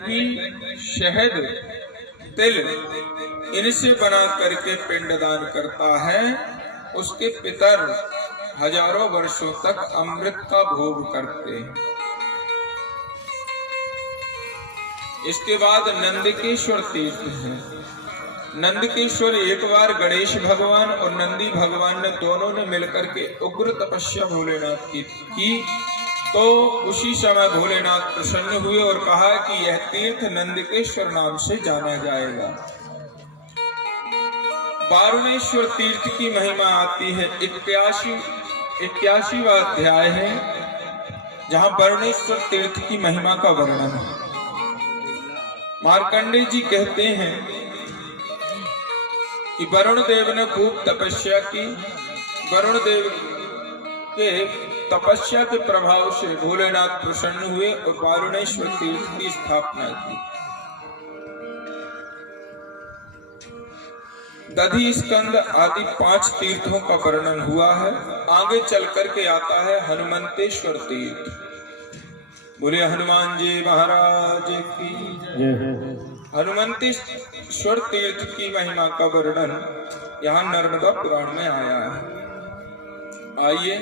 की शहद तिल इनसे बना करके पिंडदान करता है, उसके पितर हजारों वर्षों तक अमृत का भोग करते हैं। इसके बाद नंदकेश्वर तीर्थ है। नंदकेश्वर एक बार गणेश भगवान और नंदी भगवान ने दोनों ने मिलकर के उग्र तपस्या भोलेनाथ की तो उसी समय भोलेनाथ प्रसन्न हुए और कहा कि यह तीर्थ नंदकेश्वर नाम से जाना जाएगा। वारुणेश्वर तीर्थ की महिमा आती है 81वां अध्याय है, जहां वारुणेश्वर तीर्थ की महिमा का वर्णन है। मार्कंडेय जी कहते हैं कि वरुण देव ने खूब तपस्या की। वरुण देव के तपस्या के प्रभाव से भोलेनाथ प्रसन्न हुए और वारुणेश्वर तीर्थ की स्थापना की। दधि स्कंद आदि 5 तीर्थों का वर्णन हुआ है। आगे चल करके आता है हनुमंतेश्वर तीर्थ। बोले हनुमान जी महाराज की। हनुमंतेश्वर तीर्थ की महिमा का वर्णन यहाँ नर्मदा पुराण में आया है। आइए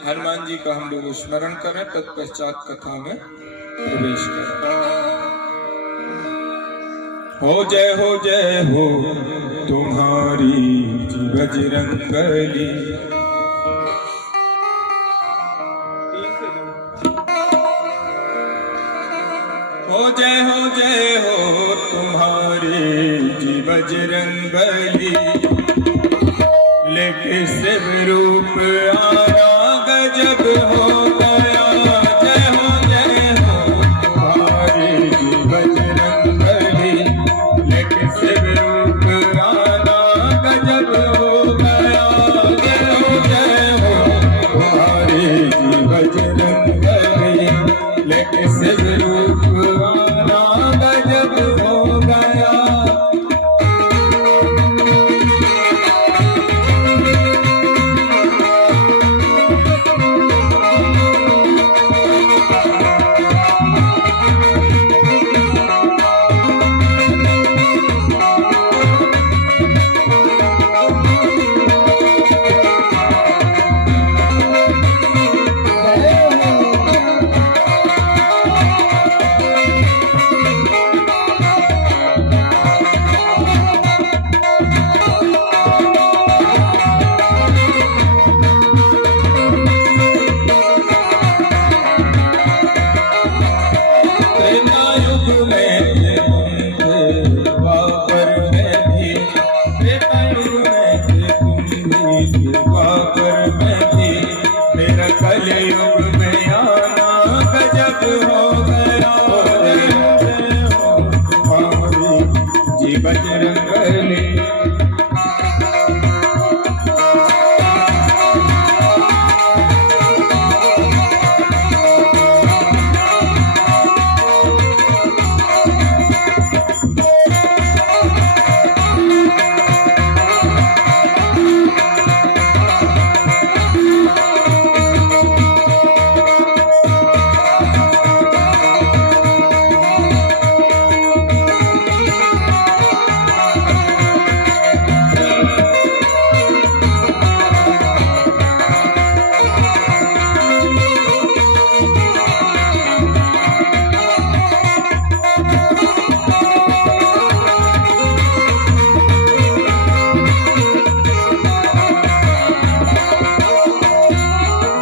हनुमान जी का हम लोग स्मरण करें, तत्पश्चात कथा में प्रवेश करें। हो जय हो तुम्हारी बजरंगबली। हो जय हो तुम्हारी बजरंगबली। लेके शिव रूप आया गजब हो गया। जय हो तुम्हारी बजरंगबली। लेके शिव रूप आया गजब हो गया। जय हो तुम्हारी बजरंगबली। लेके शिव रूप आया गजब हो गया।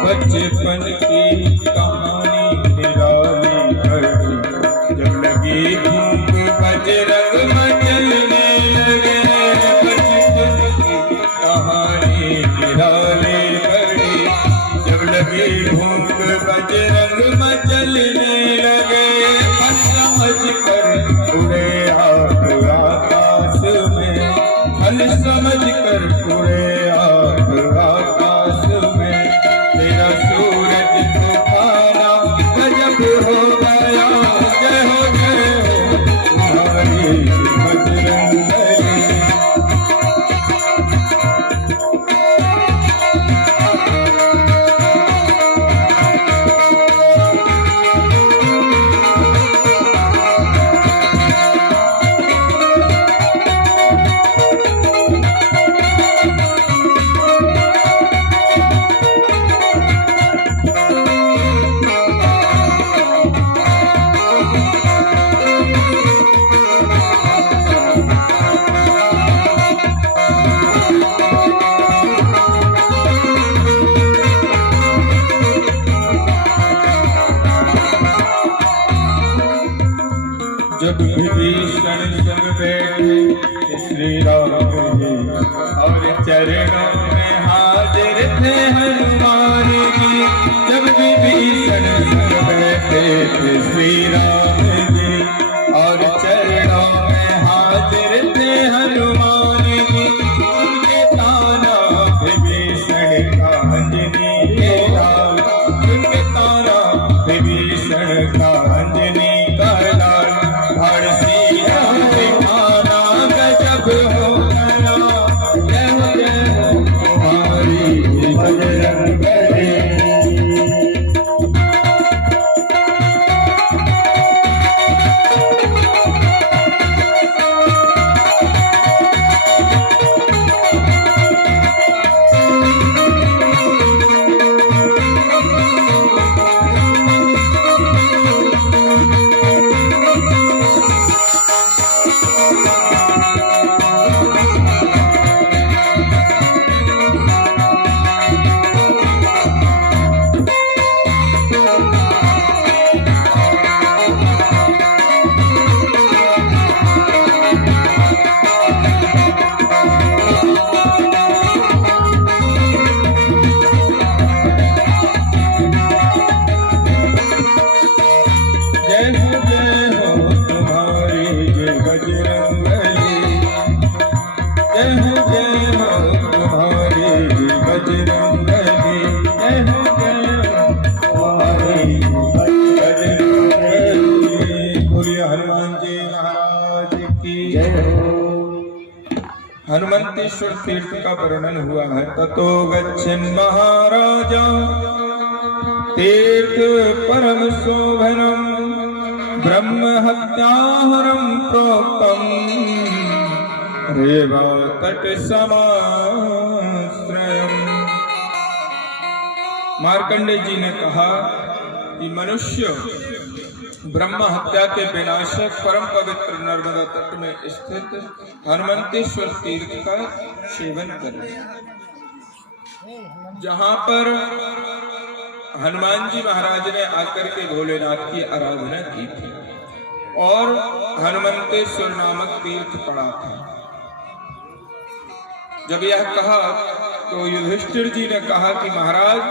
बचपन की कहानी निराली घड़ी, जब लगी धूप बजरंग मचलने लगे। बचपन की कहानी निराली घड़ी, जब लगी धूप बजरंग मचलने लगे। फल समझ कर उड़े आप आकाश में। फल समझ कर उड़े आप आकाश में। तेरा सूरज तूफाना गजब हो गया। जय हो जब विभीषण संग बैठे श्री राम जी और चरणों में हाजिर थे हनुमान जी। जब विभीषण संग बैठे थे श्री राम जी और चरणों में हाजिर थे हनुमान जी। उनके ताना विभीषण का अंजनी के लाल, उनके ताना विभीषण का अंजनी का लाल। हनुमंतेश्वर तीर्थ का वर्णन हुआ है। ततो गच्छन् महाराजा तीर्थ परम शोभनम ब्रह्म हत्याहरम प्रोक्तम रेवा तट समाश्रयम्। मार्कंडेय जी ने कहा कि मनुष्य ब्रह्म हत्या के विनाशक परम पवित्र नर्मदा तट में स्थित हनुमंतेश्वर तीर्थ का सेवन करे, जहां पर हनुमान जी महाराज ने आकर के भोलेनाथ की आराधना की थी और हनुमंतेश्वर नामक तीर्थ पड़ा था। जब यह कहा तो युधिष्ठिर जी ने कहा कि महाराज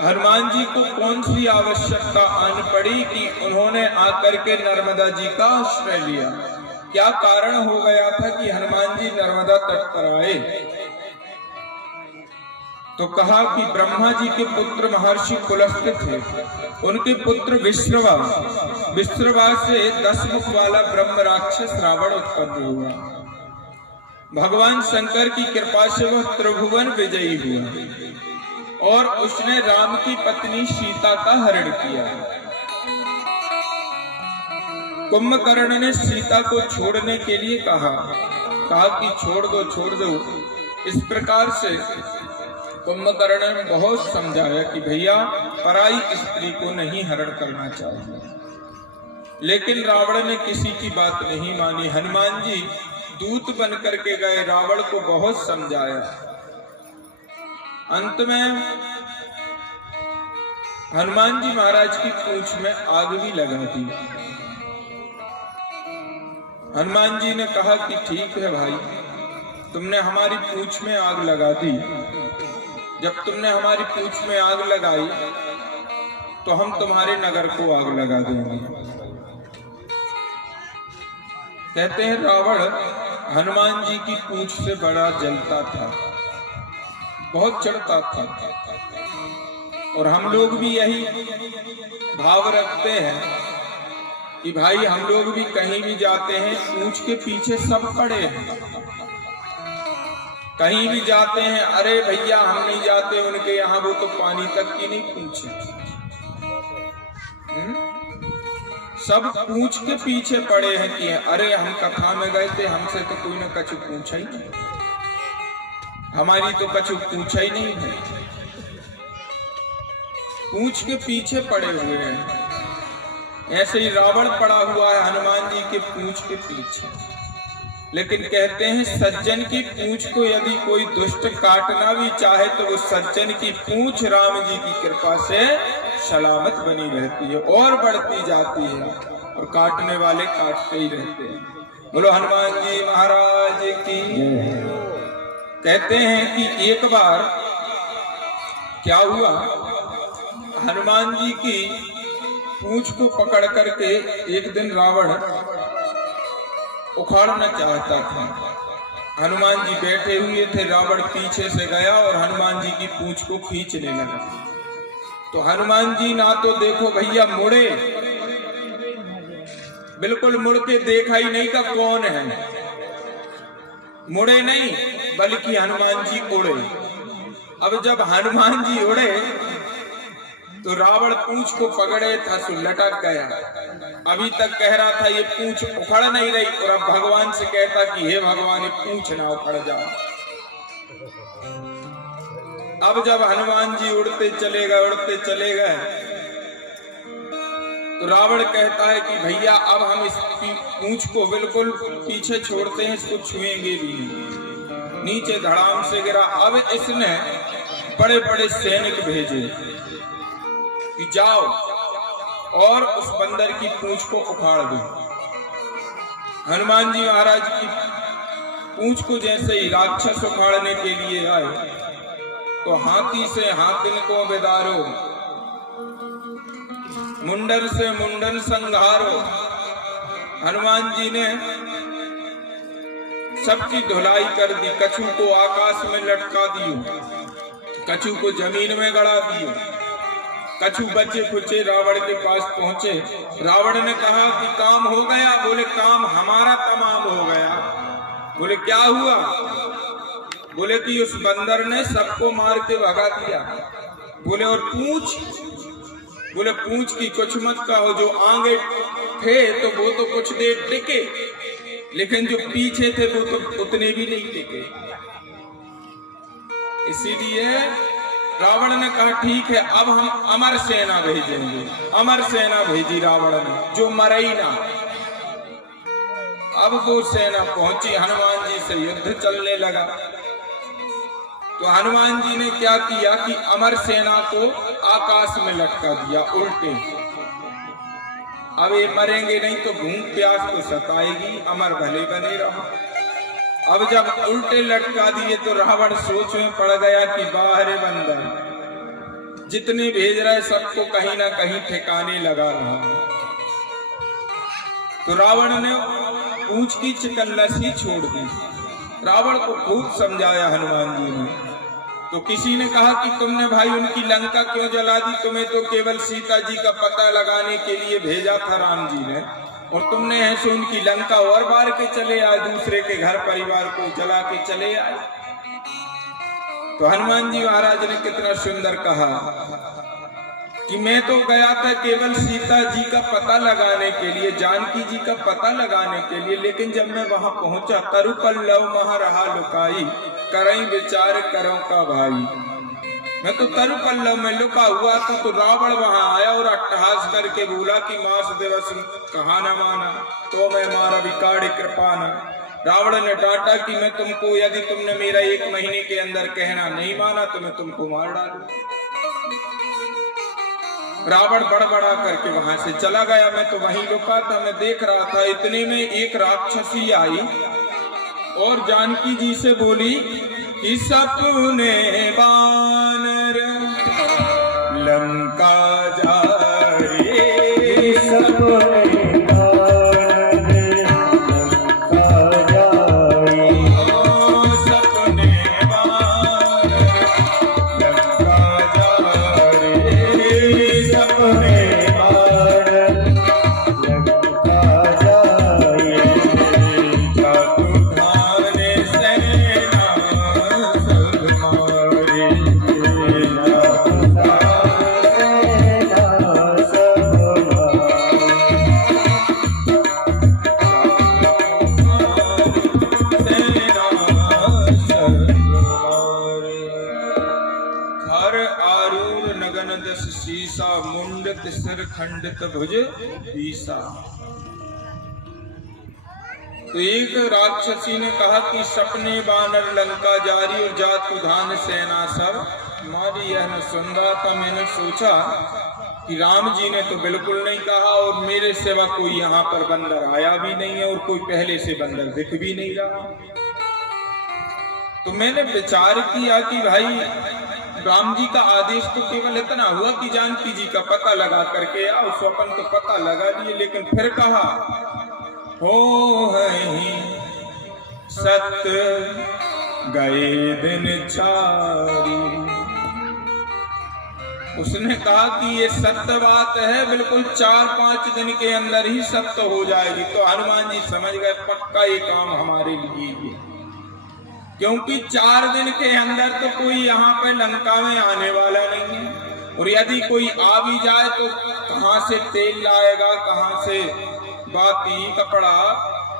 हनुमान जी को कौन सी आवश्यकता आन पड़ी कि उन्होंने आकर के नर्मदा जी का आश्रय लिया? क्या कारण हो गया था कि हनुमान जी नर्मदा तट पर आए? तो कहा कि ब्रह्मा जी के पुत्र महर्षि पुलस्त्य थे, उनके पुत्र विश्रवा से 10 मुख वाला ब्रह्म राक्षस रावण उत्पन्न हुआ। भगवान शंकर की कृपा से वह त्रिभुवन विजयी हुआ और उसने राम की पत्नी सीता का हरण किया। कुंभकर्ण ने सीता को छोड़ने के लिए कहा कि छोड़ दो। इस प्रकार से कुंभकर्ण ने बहुत समझाया कि भैया पराई स्त्री को नहीं हरण करना चाहिए, लेकिन रावण ने किसी की बात नहीं मानी। हनुमान जी दूत बन करके गए, रावण को बहुत समझाया। अंत में हनुमान जी महाराज की पूंछ में आग भी लगा दी। हनुमान जी ने कहा कि ठीक है भाई, तुमने हमारी पूंछ में आग लगा दी। जब तुमने हमारी पूंछ में आग लगाई तो हम तुम्हारे नगर को आग लगा देंगे। कहते हैं रावण हनुमान जी की पूंछ से बड़ा जलता था, बहुत चढ़ता था। और हम लोग भी यही भाव रखते हैं कि भाई हम लोग भी कहीं भी जाते हैं पूंछ के पीछे सब पड़े हैं। कहीं भी जाते हैं, अरे भैया हम नहीं जाते उनके यहाँ, वो तो पानी तक की नहीं पूछे। सब पूंछ के पीछे पड़े हैं कि अरे हम कथा में गए थे, हमसे तो कोई ना कछु पूछा ही नहीं, हमारी तो कछु पूछा ही नहीं है। पूंछ के पीछे पड़े हुए हैं। ऐसे ही रावण पड़ा हुआ है हनुमान जी के पूंछ के पीछे। लेकिन कहते हैं सज्जन की पूंछ को यदि कोई दुष्ट काटना भी चाहे तो वो सज्जन की पूंछ राम जी की कृपा से सलामत बनी रहती है और बढ़ती जाती है। और काटने वाले काटते ही रहते हैं। बोलो हनुमान जी महाराज की। कहते हैं कि एक बार क्या हुआ, हनुमान जी की पूंछ को पकड़ करके एक दिन रावण उखाड़ना चाहता था। हनुमान जी बैठे हुए थे, रावण पीछे से गया और हनुमान जी की पूंछ को खींचने लगा। तो हनुमान जी ना तो देखो भैया मुड़े, बिल्कुल मुड़ के देखा ही नहीं का कौन है, मुड़े नहीं, बल्कि हनुमान जी उड़े। अब जब हनुमान जी उड़े तो रावण पूंछ को पकड़े था सो लटक गया। अभी तक कह रहा था ये पूंछ उखड़ नहीं रही, और अब भगवान से कहता कि हे भगवान ये पूंछ ना उखड़ जाओ। अब जब हनुमान जी उड़ते चले गए तो रावण कहता है कि भैया अब हम इस पूंछ को बिल्कुल पीछे छोड़ते हैं, इसको छुएंगे भी नहीं। नीचे धड़ाम से गिरा। अब इसने बड़े बड़े सैनिक भेजे कि जाओ और उस बंदर की पूंछ को उखाड़ दो। हनुमान जी महाराज की पूंछ को जैसे ही राक्षस उखाड़ने के लिए आए तो हाथी से हाथिन को बेदारो, मुंडन से मुंडन संघारो। हनुमान जी ने सबकी धुलाई कर दी। कछू को आकाश में लटका दियो, कछू को जमीन में गड़ा दियो। कछु बच्चे खुचे रावण के पास पहुंचे। रावण ने कहा कि काम हो गया। बोले काम हमारा तमाम हो गया। बोले क्या हुआ? बोले कि उस बंदर ने सबको मार के भगा दिया। बोले और पूंछ? बोले पूंछ की कुछ मत कहो, जो आगे थे तो वो तो कुछ देर टिके, लेकिन जो पीछे थे वो तो उतने भी नहीं टिके। इसीलिए रावण ने कहा ठीक है, अब हम अमर सेना भेजेंगे। अमर सेना भेजी रावण ने, जो मरे ही ना। अब वो सेना पहुंची, हनुमान जी से युद्ध चलने लगा। तो हनुमान जी ने क्या किया कि अमर सेना को आकाश में लटका दिया उल्टे। अब ये मरेंगे नहीं तो भूख प्यास तो सताएगी, अमर भले बने रहो। अब जब उल्टे लटका दिए तो रावण सोच में पड़ गया कि बाहर बंदर जितने भेज रहे सबको कहीं ना कहीं ठिकाने लगा रहा। तो रावण ने पूंछ की चिकन्नसी छोड़ दी। रावण को खूब समझाया हनुमान जी ने। तो किसी ने कहा कि तुमने भाई उनकी लंका क्यों जला दी? तुम्हें तो केवल सीता जी का पता लगाने के लिए भेजा था राम जी ने, और तुमने ऐसे उनकी लंका और बार के चले आए, दूसरे के घर परिवार को जला के चले आए। तो हनुमान जी महाराज ने कितना सुंदर कहा कि मैं तो गया था केवल सीता जी का पता लगाने के लिए, जानकी जी का पता लगाने के लिए, लेकिन जब मैं वहां पहुंचा तरु पल्लव महा रहा लुकाई, करई विचार करो का भाई। मैं तो तरु पल्लव में लुका हुआ था, तो रावण वहां आया और अट्टहास करके बोला कि मास दिवस कहा न माना तो मैं मारा विकाड़ कृपाना। रावण ने डांटा कि मैं तुमको, यदि तुमने मेरा 1 महीने के अंदर कहना नहीं माना तो मैं तुमको मार डालूं। रावण बड़बड़ा करके वहां से चला गया। मैं तो वहीं लुका था, मैं देख रहा था। इतने में एक राक्षसी आई और जानकी जी से बोली कि सपने बानर लंका जा रे, सपने सिर खंडित भुज बीसा। तो एक राक्षसी ने कहा कि सपने बानर लंका जारी और जातु धान सेना सब। मारी यह न सुन रहा था, मैंने सोचा कि राम जी ने तो बिल्कुल नहीं कहा और मेरे सिवा कोई यहाँ पर बंदर आया भी नहीं है और कोई पहले से बंदर दिख भी नहीं रहा। तो मैंने विचार किया कि भाई राम जी का आदेश तो केवल इतना हुआ कि जानकी जी का पता लगा करके आओ, स्वपन तो पता लगा दिए, लेकिन फिर कहा हो है सत्य गए दिन चारी। उसने कहा कि ये सत्य बात है, बिल्कुल 4-5 दिन के अंदर ही सत्य हो जाएगी। तो हनुमान जी समझ गए पक्का ये काम हमारे लिए है, क्योंकि 4 दिन के अंदर तो कोई यहाँ पे लंका में आने वाला नहीं है, और यदि कोई आ भी जाए तो कहाँ से तेल लाएगा, कहाँ से बाती कपड़ा,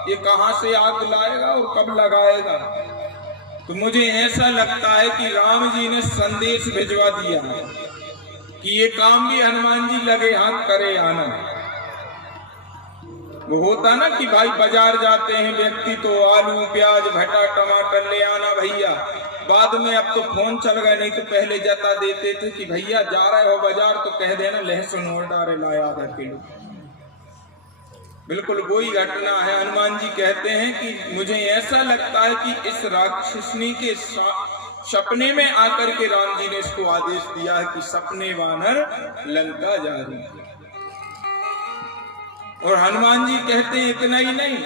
ये कहाँ से आग लाएगा और कब लगाएगा। तो मुझे ऐसा लगता है कि राम जी ने संदेश भिजवा दिया कि ये काम भी हनुमान जी लगे हाथ करे आना। वो होता ना कि भाई बाजार जाते हैं व्यक्ति तो आलू प्याज भट्टा टमाटर ले आना भैया, बाद में अब तो फोन चल गए, नहीं तो पहले जता देते थे कि भैया जा रहे हो बाजार तो कह देना लहसुन और डारे लाया आधा किलो। बिल्कुल वही घटना है। हनुमान जी कहते हैं कि मुझे ऐसा लगता है कि इस राक्षसनी के सपने में आकर के राम जी ने इसको आदेश दिया है कि सपने वानर लंका जा रही है। और हनुमान जी कहते हैं इतना ही नहीं,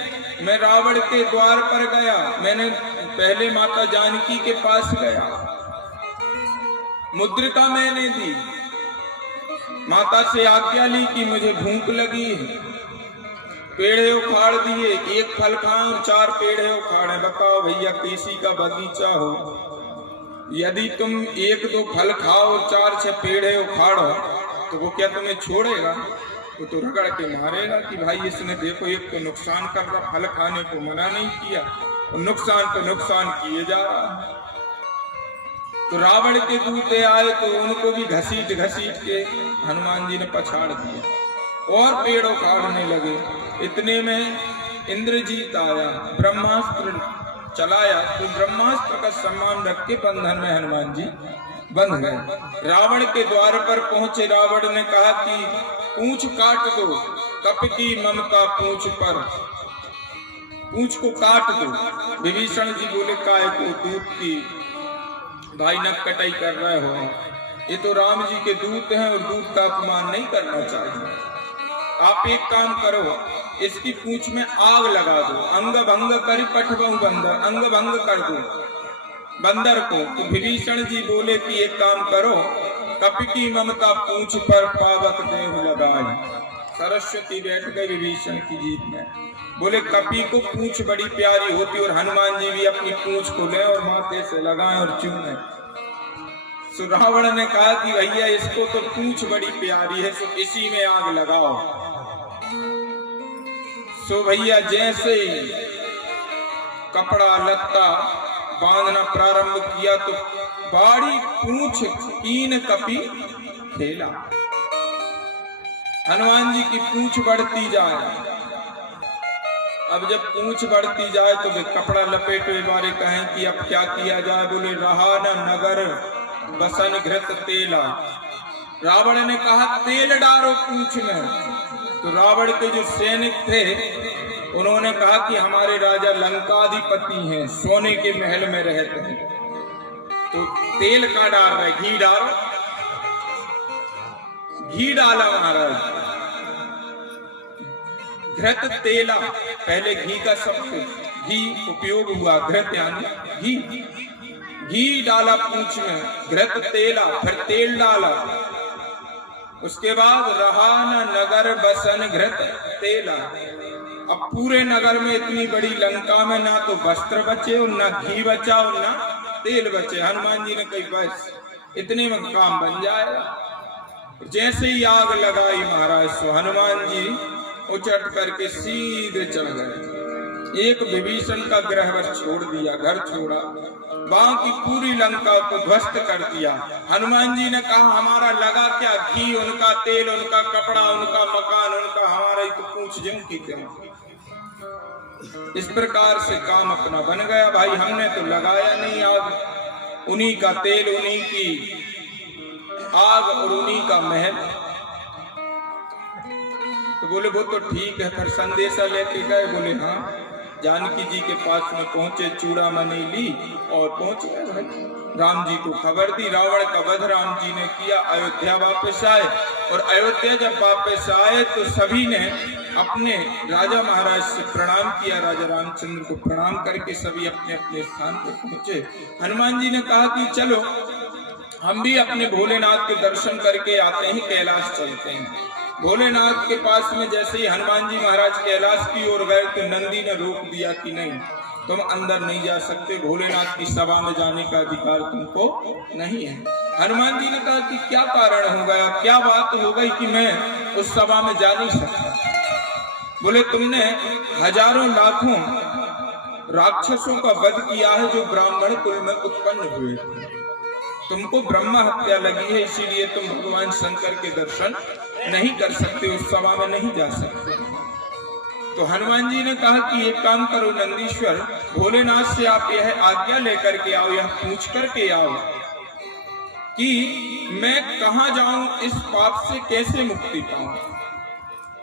मैं रावण के द्वार पर गया, मैंने पहले माता जानकी के पास गया, मुद्रिका मैंने दी, माता से आज्ञा ली कि मुझे भूख लगी है, पेड़े उखाड़ दिए, एक फल खाएं और 4 पेड़े उखाड़े। बताओ भैया किसी का बगीचा हो, यदि तुम 1-2 फल खाओ और 4-6 पेड़े उखाड़ो तो वो क्या तुम्हें छोड़ेगा? वो तो रगड़ के मारेगा कि भाई इसने देखो एक तो नुकसान कर रहा, फल खाने को मना नहीं किया और नुकसान पे नुकसान किए जा रहा। तो रावण के दूते आए तो उनको भी घसीट घसीट के हनुमान जी ने पछाड़ दिया और पेड़ उखाड़ने लगे। इतने में इंद्रजीत आया, ब्रह्मास्त्र चलाया, तो ब्रह्मास्त्र का सम्मान रख के बंधन में हनुमान जी बंध गए। रावण के द्वार पर पहुंचे, रावण ने कहा कि पूंछ काट दो, कप की ममता पूंछ पर, पूंछ को काट दो। विभीषण जी बोले काय को दूत की भाई नक कटाई कर रहे हो, ये तो राम जी के दूत हैं और दूत का अपमान नहीं करना चाहिए। आप एक काम करो, इसकी पूंछ में आग लगा दो, अंग भंग कर पठबहु बंदर, अंग भंग कर दो बंदर को। तो विभीषण जी बोले कि एक काम करो, कप की ममता पूंछ पर पावक देह लगाई। सरस्वती बैठ गई विभीषण की जीत में, बोले कपी को पूंछ बड़ी प्यारी होती और हनुमान जी भी अपनी पूंछ को ले और माथे से लगाएं और चूमें। सो रावण ने कहा कि भैया इसको तो पूंछ बड़ी प्यारी है, सो इसी में आग लगाओ। सो भैया जैसे कपड़ा लत्ता बांधना प्रारंभ किया तो बाड़ी पूंछ 3 कपी खेला। हनुमान जी की पूंछ बढ़ती जाए, अब जब पूंछ बढ़ती जाए तो वे कपड़ा लपेटे बारे कहें कि अब क्या किया जाए। बोले रहा न नगर बसन घृत तेला। रावण ने कहा तेल डालो पूंछ में। तो रावण के जो सैनिक थे उन्होंने कहा कि हमारे राजा लंकाधिपति हैं, सोने के महल में रहते हैं, तो तेल का डाल रहे, घी डालो। घी डाला महाराज, घृत तेला, पहले घी का शब्द घी उपयोग हुआ, घृत यानी घी, घी डाला पूंछ में, घृत तेला, फिर तेल डाला। उसके बाद रहा न नगर बसन घृत तेला। अब पूरे नगर में इतनी बड़ी लंका में ना तो वस्त्र बचे और ना घी बचा और ना तेल बचे। हनुमान जी ने कही बस इतने में काम बन जाएगा। जैसे ही आग लगाई महाराज, सो हनुमान जी उचट करके सीधे चढ़ गए। एक विभीषण का गृहवर छोड़ दिया, घर छोड़ा, बाकी पूरी लंका को ध्वस्त कर दिया। हनुमान जी ने कहा हमारा लगा क्या, घी उनका, तेल उनका, कपड़ा उनका, मकान उनका, हमारा ही तो पूंछ ज्यों की त्यों। इस प्रकार से काम अपना बन गया। भाई हमने तो लगाया नहीं आग, उन्हीं का तेल, उन्हीं की आग और उन्हीं का महल। तो बोले वो तो ठीक है, फिर संदेशा लेके गए। बोले हाँ, जानकी जी के पास में पहुंचे, चूड़ामणि ली और पहुंच गए भाई। राम जी को खबर दी, रावण का वध राम जी ने किया, अयोध्या वापस आए। और अयोध्या जब वापस आए तो सभी ने अपने राजा महाराज से प्रणाम किया, राजा रामचंद्र को प्रणाम करके सभी अपने अपने स्थान पर पहुंचे। हनुमान जी ने कहा कि चलो हम भी अपने भोलेनाथ के दर्शन करके आते हैं, कैलाश चलते हैं। भोलेनाथ के पास में जैसे ही हनुमान जी महाराज कैलाश की ओर गए तो नंदी ने रोक दिया कि नहीं, तुम अंदर नहीं जा सकते, भोलेनाथ की सभा में जाने का अधिकार तुमको नहीं है। हनुमान जी ने कहा कि क्या कारण हो गया, क्या बात हो गई कि मैं उस सभा में जा नहीं सकता। बोले तुमने हजारों लाखों राक्षसों का वध किया है जो ब्राह्मण कुल में उत्पन्न हुए, तुमको ब्रह्म हत्या लगी है, इसीलिए तुम भगवान शंकर के दर्शन नहीं कर सकते, उस सभा में नहीं जा सकते। तो हनुमान जी ने कहा कि एक काम करो नंदीश्वर, भोलेनाथ से आप यह आज्ञा लेकर के आओ, यह पूछ करके आओ कि मैं कहां जाऊं, इस पाप से कैसे मुक्ति पाऊं।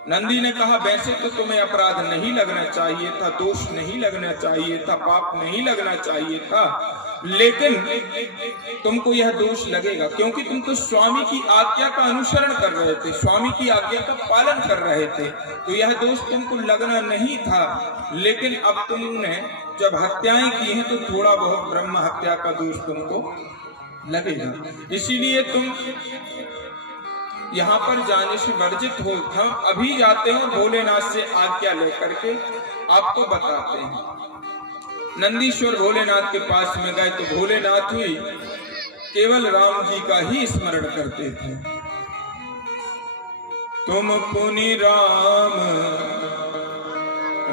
नंदी ने कहा वैसे तो तुम्हें अपराध नहीं लगना चाहिए था, दोष नहीं लगना चाहिए था, पाप नहीं लगना चाहिए था, लेकिन तुमको यह दोष लगेगा क्योंकि तुम तो स्वामी की आज्ञा का अनुसरण कर रहे थे, स्वामी की आज्ञा का पालन कर रहे थे, तो यह दोष तुमको लगना नहीं था। लेकिन अब तुमने जब हत्याएं की हैं तो थोड़ा बहुत ब्रह्म हत्या का दोष तुमको लगेगा, इसीलिए तुम यहाँ पर जाने से वर्जित हो। हम अभी जाते हैं भोलेनाथ से आज्ञा लेकर के आपको बताते हैं। नंदीश्वर भोलेनाथ के पास में गए तो भोलेनाथ ही केवल राम जी का ही स्मरण करते थे। तुम पुनि राम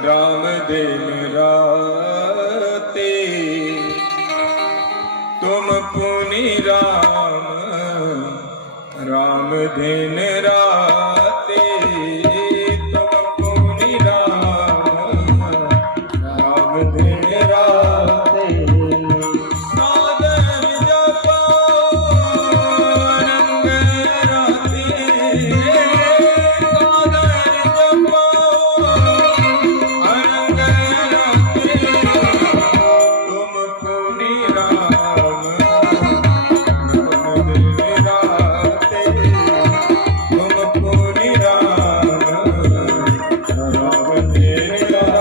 राम दिन राते, तुम पुनि राम राम दिन राते, तुम पुनि राम राम दिन राते, सागर जपो रंग राते, सागर जपो रंग राते, तुम पुनि राम राम दिन राते,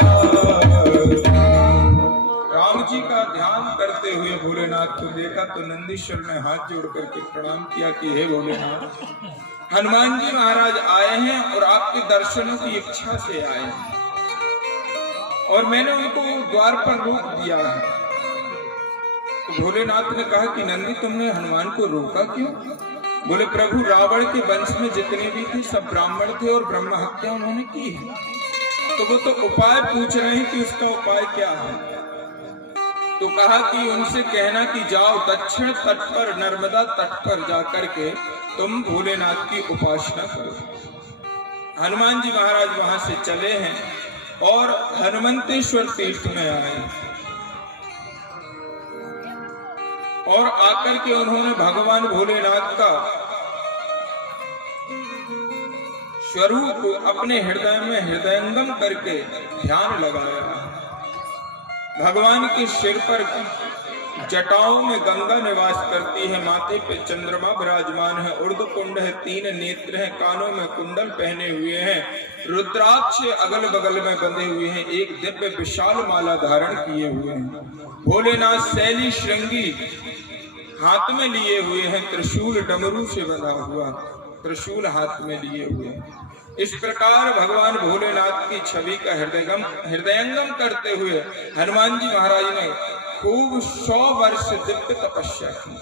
भोलेनाथ को देखा तो नंदीश्वर ने हाथ जोड़ करके प्रणाम किया कि हे भोलेनाथ, हनुमान जी महाराज आए हैं और आपके दर्शनों की इच्छा से आए हैं और मैंने उनको द्वार पर रोक दिया है। तो भोलेनाथ ने कहा कि नंदी तुमने हनुमान को रोका क्यों? बोले प्रभु रावण के वंश में जितने भी थे सब ब्राह्मण थे और ब्रह्म हत्या उन्होंने की है, तो वो तो उपाय पूछ रहे हैं कि उसका उपाय क्या है। तो कहा कि उनसे कहना कि जाओ दक्षिण तट पर, नर्मदा तट पर जाकर के तुम भोलेनाथ की उपासना करो। हनुमान जी महाराज वहां से चले हैं और हनुमंतेश्वर तीर्थ में आए और आकर के उन्होंने भगवान भोलेनाथ का स्वरूप अपने हृदय में हृदयंगम करके ध्यान लगाया। भगवान के सिर पर जटाओं में गंगा निवास करती है, माथे पे चंद्रमा विराजमान है, उर्ध कुंड है, 3 नेत्र हैं, कानों में कुंडल पहने हुए हैं, रुद्राक्ष अगल बगल में बंधे हुए हैं, एक दिव्य विशाल माला धारण किए हुए हैं। भोलेनाथ शैली श्रृंगी हाथ में लिए हुए हैं, त्रिशूल डमरू से बंधा हुआ त्रिशूल हाथ में लिए हुए हैं। इस प्रकार भगवान भोलेनाथ की छवि का हृदयंगम करते हुए हनुमान जी महाराज ने खूब 100 वर्ष दिव्य तपस्या की।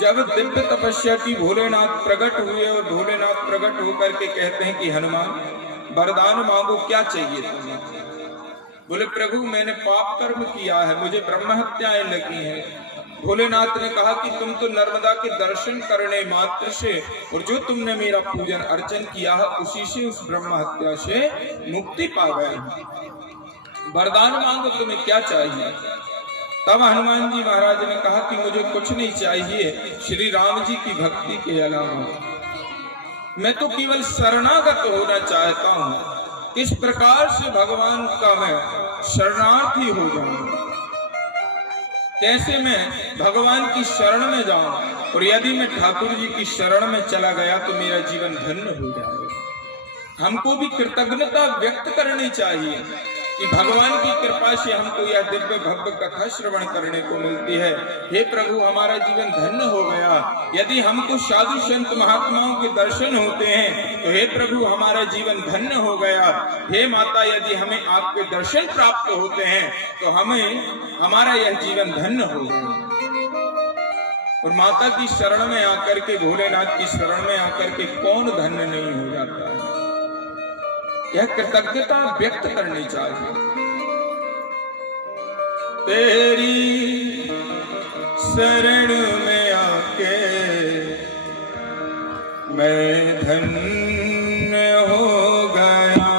जब दिव्य तपस्या की भोलेनाथ प्रकट हुए और भोलेनाथ प्रकट होकर के कहते हैं कि हनुमान वरदान मांगो, क्या चाहिए तुम्हें? बोले प्रभु मैंने पाप कर्म किया है, मुझे ब्रह्म हत्याएं लगी हैं। भोलेनाथ ने कहा कि तुम तो नर्मदा के दर्शन करने मात्र से और जो तुमने मेरा पूजन अर्चन किया है उसी से उस ब्रह्म हत्या से मुक्ति पा गए। वरदान मांगो, तुम्हें क्या चाहिए? तब हनुमान जी महाराज ने कहा कि मुझे कुछ नहीं चाहिए श्री राम जी की भक्ति के अलावा। मैं तो केवल शरणागत होना चाहता हूं। किस प्रकार से भगवान का मैं शरणार्थी हो जाऊं, कैसे मैं भगवान की शरण में जाऊं, और यदि मैं ठाकुर जी की शरण में चला गया तो मेरा जीवन धन्य हो जाएगा। हमको भी कृतज्ञता व्यक्त करनी चाहिए कि भगवान की कृपा से हमको यह दिव्य भव्य कथा श्रवण करने को मिलती है। हे प्रभु, हमारा जीवन धन्य हो गया। यदि हमको साधु संत महात्माओं के दर्शन होते हैं तो हे प्रभु, हमारा जीवन धन्य हो गया। हे माता, यदि हमें आपके दर्शन प्राप्त होते हैं तो हमारा यह जीवन धन्य हो गया। और माता की शरण में आकर के, भोलेनाथ की शरण में आकर के कौन धन्य नहीं हो जाता है। यह कृतज्ञता व्यक्त करनी चाहिए। तेरी शरण में आके मैं धन्य हो गया।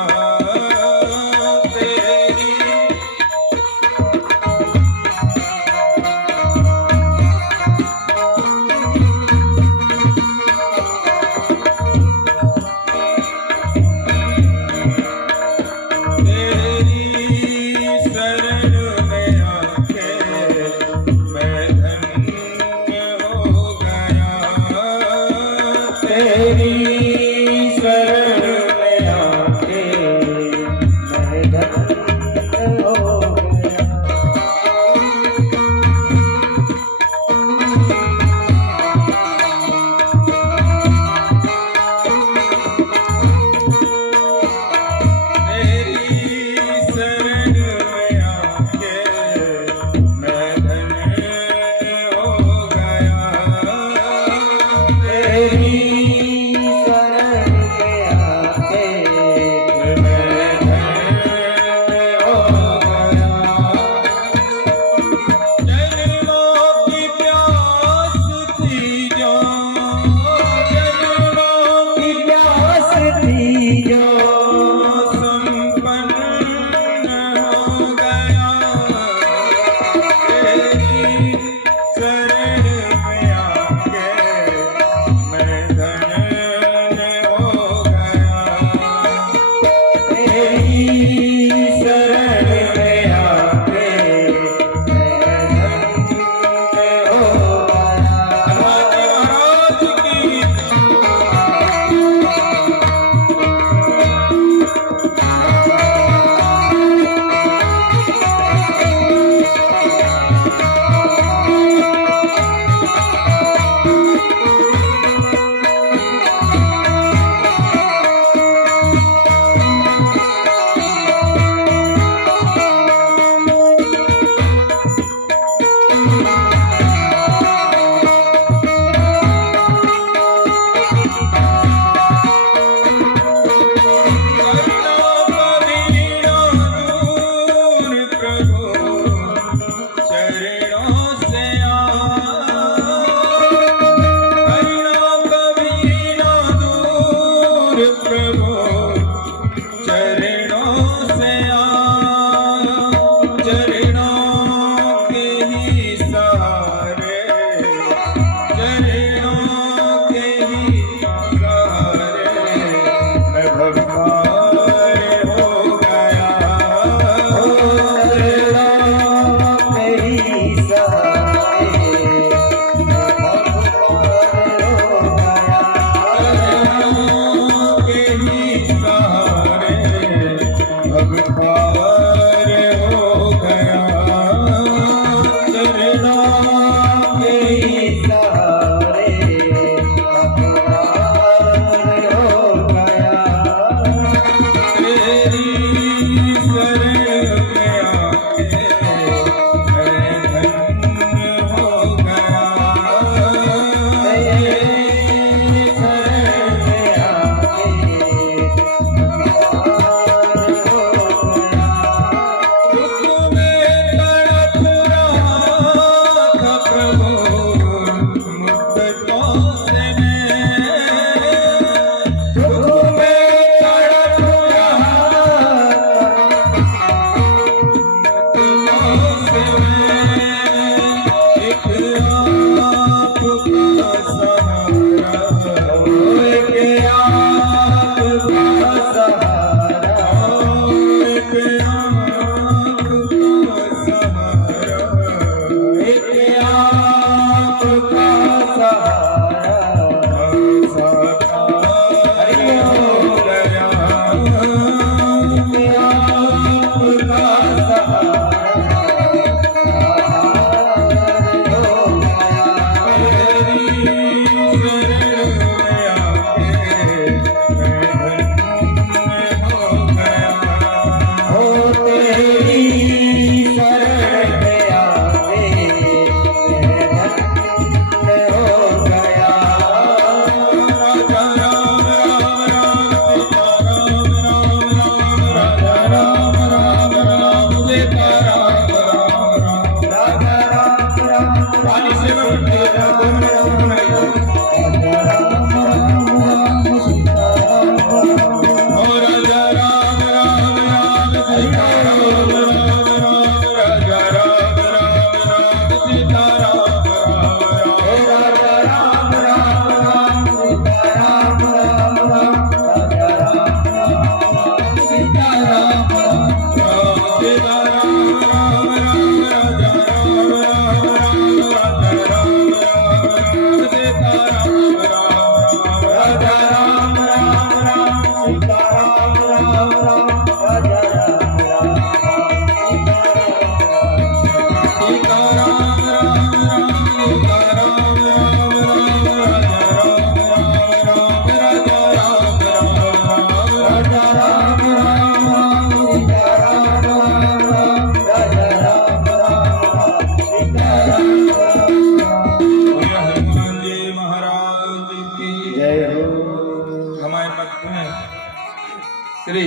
श्री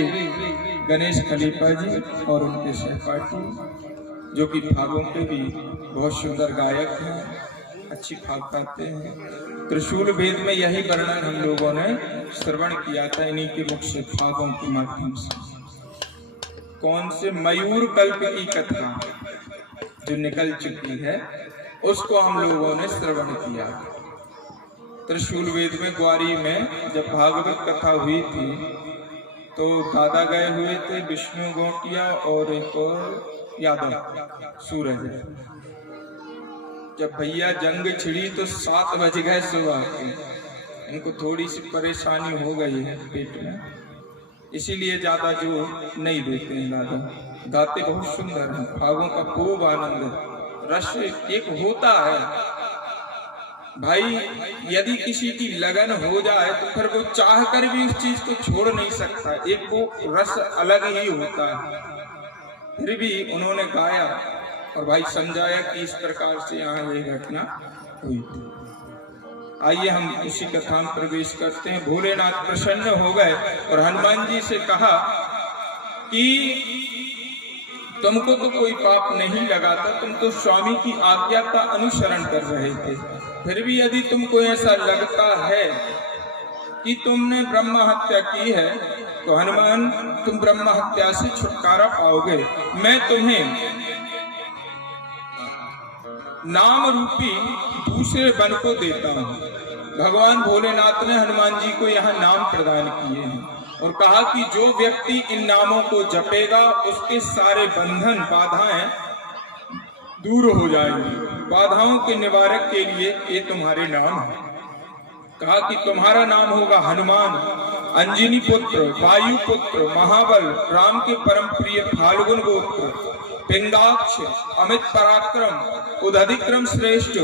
गणेश खलीफा जी और उनके सहपाठी जो कि फागों के भी बहुत सुंदर गायक हैं, अच्छी फाग गाते हैं। त्रिशूल वेद में यही वर्णन हम लोगों ने श्रवण किया था इन्हीं के मुख से, फागों के माध्यम से। कौन से मयूर कल्प की कथा जो निकल चुकी है उसको हम लोगों ने श्रवण किया। त्रिशूल वेद में ग्वारी में जब भागवत कथा हुई थी तो दादा गए हुए थे, विष्णु गोटिया और एक और यादव सूरज। जब भैया जंग छिड़ी तो 7 बज गए सुबह के। इनको थोड़ी सी परेशानी हो गई है पेट में, इसीलिए ज्यादा जो नहीं देते हैं दादा। गाते बहुत सुंदर हैं, फागों का खूब आनंद रस एक होता है भाई। यदि किसी की लगन हो जाए तो फिर वो चाह कर भी उस चीज को छोड़ नहीं सकता, एक वो रस अलग ही होता है। फिर भी उन्होंने गाया और भाई समझाया कि इस प्रकार से यहाँ ये घटना हुई थी। आइए हम उसी कथा में प्रवेश करते हैं। भोलेनाथ प्रसन्न हो गए और हनुमान जी से कहा कि तुमको तो कोई पाप नहीं लगा था, तुम तो स्वामी की आज्ञा का अनुसरण कर रहे थे। फिर भी यदि तुमको ऐसा लगता है कि तुमने ब्रह्म हत्या की है तो हनुमान तुम ब्रह्म हत्या से छुटकारा पाओगे। मैं तुम्हें नाम रूपी दूसरे वन को देता हूँ। भगवान भोलेनाथ ने हनुमान जी को यहाँ नाम प्रदान किए हैं और कहा कि जो व्यक्ति इन नामों को जपेगा उसके सारे बंधन बाधाएं दूर हो जाएंगी। बाधाओं के निवारक के लिए ये तुम्हारे नाम है। कहा कि तुम्हारा नाम होगा हनुमान, अंजनी पुत्र, वायु पुत्र, महाबल, राम के परम प्रिय फाल्गुन गोत्र, पिंगाक्ष, अमित पराक्रम, उदधिक्रम श्रेष्ठ,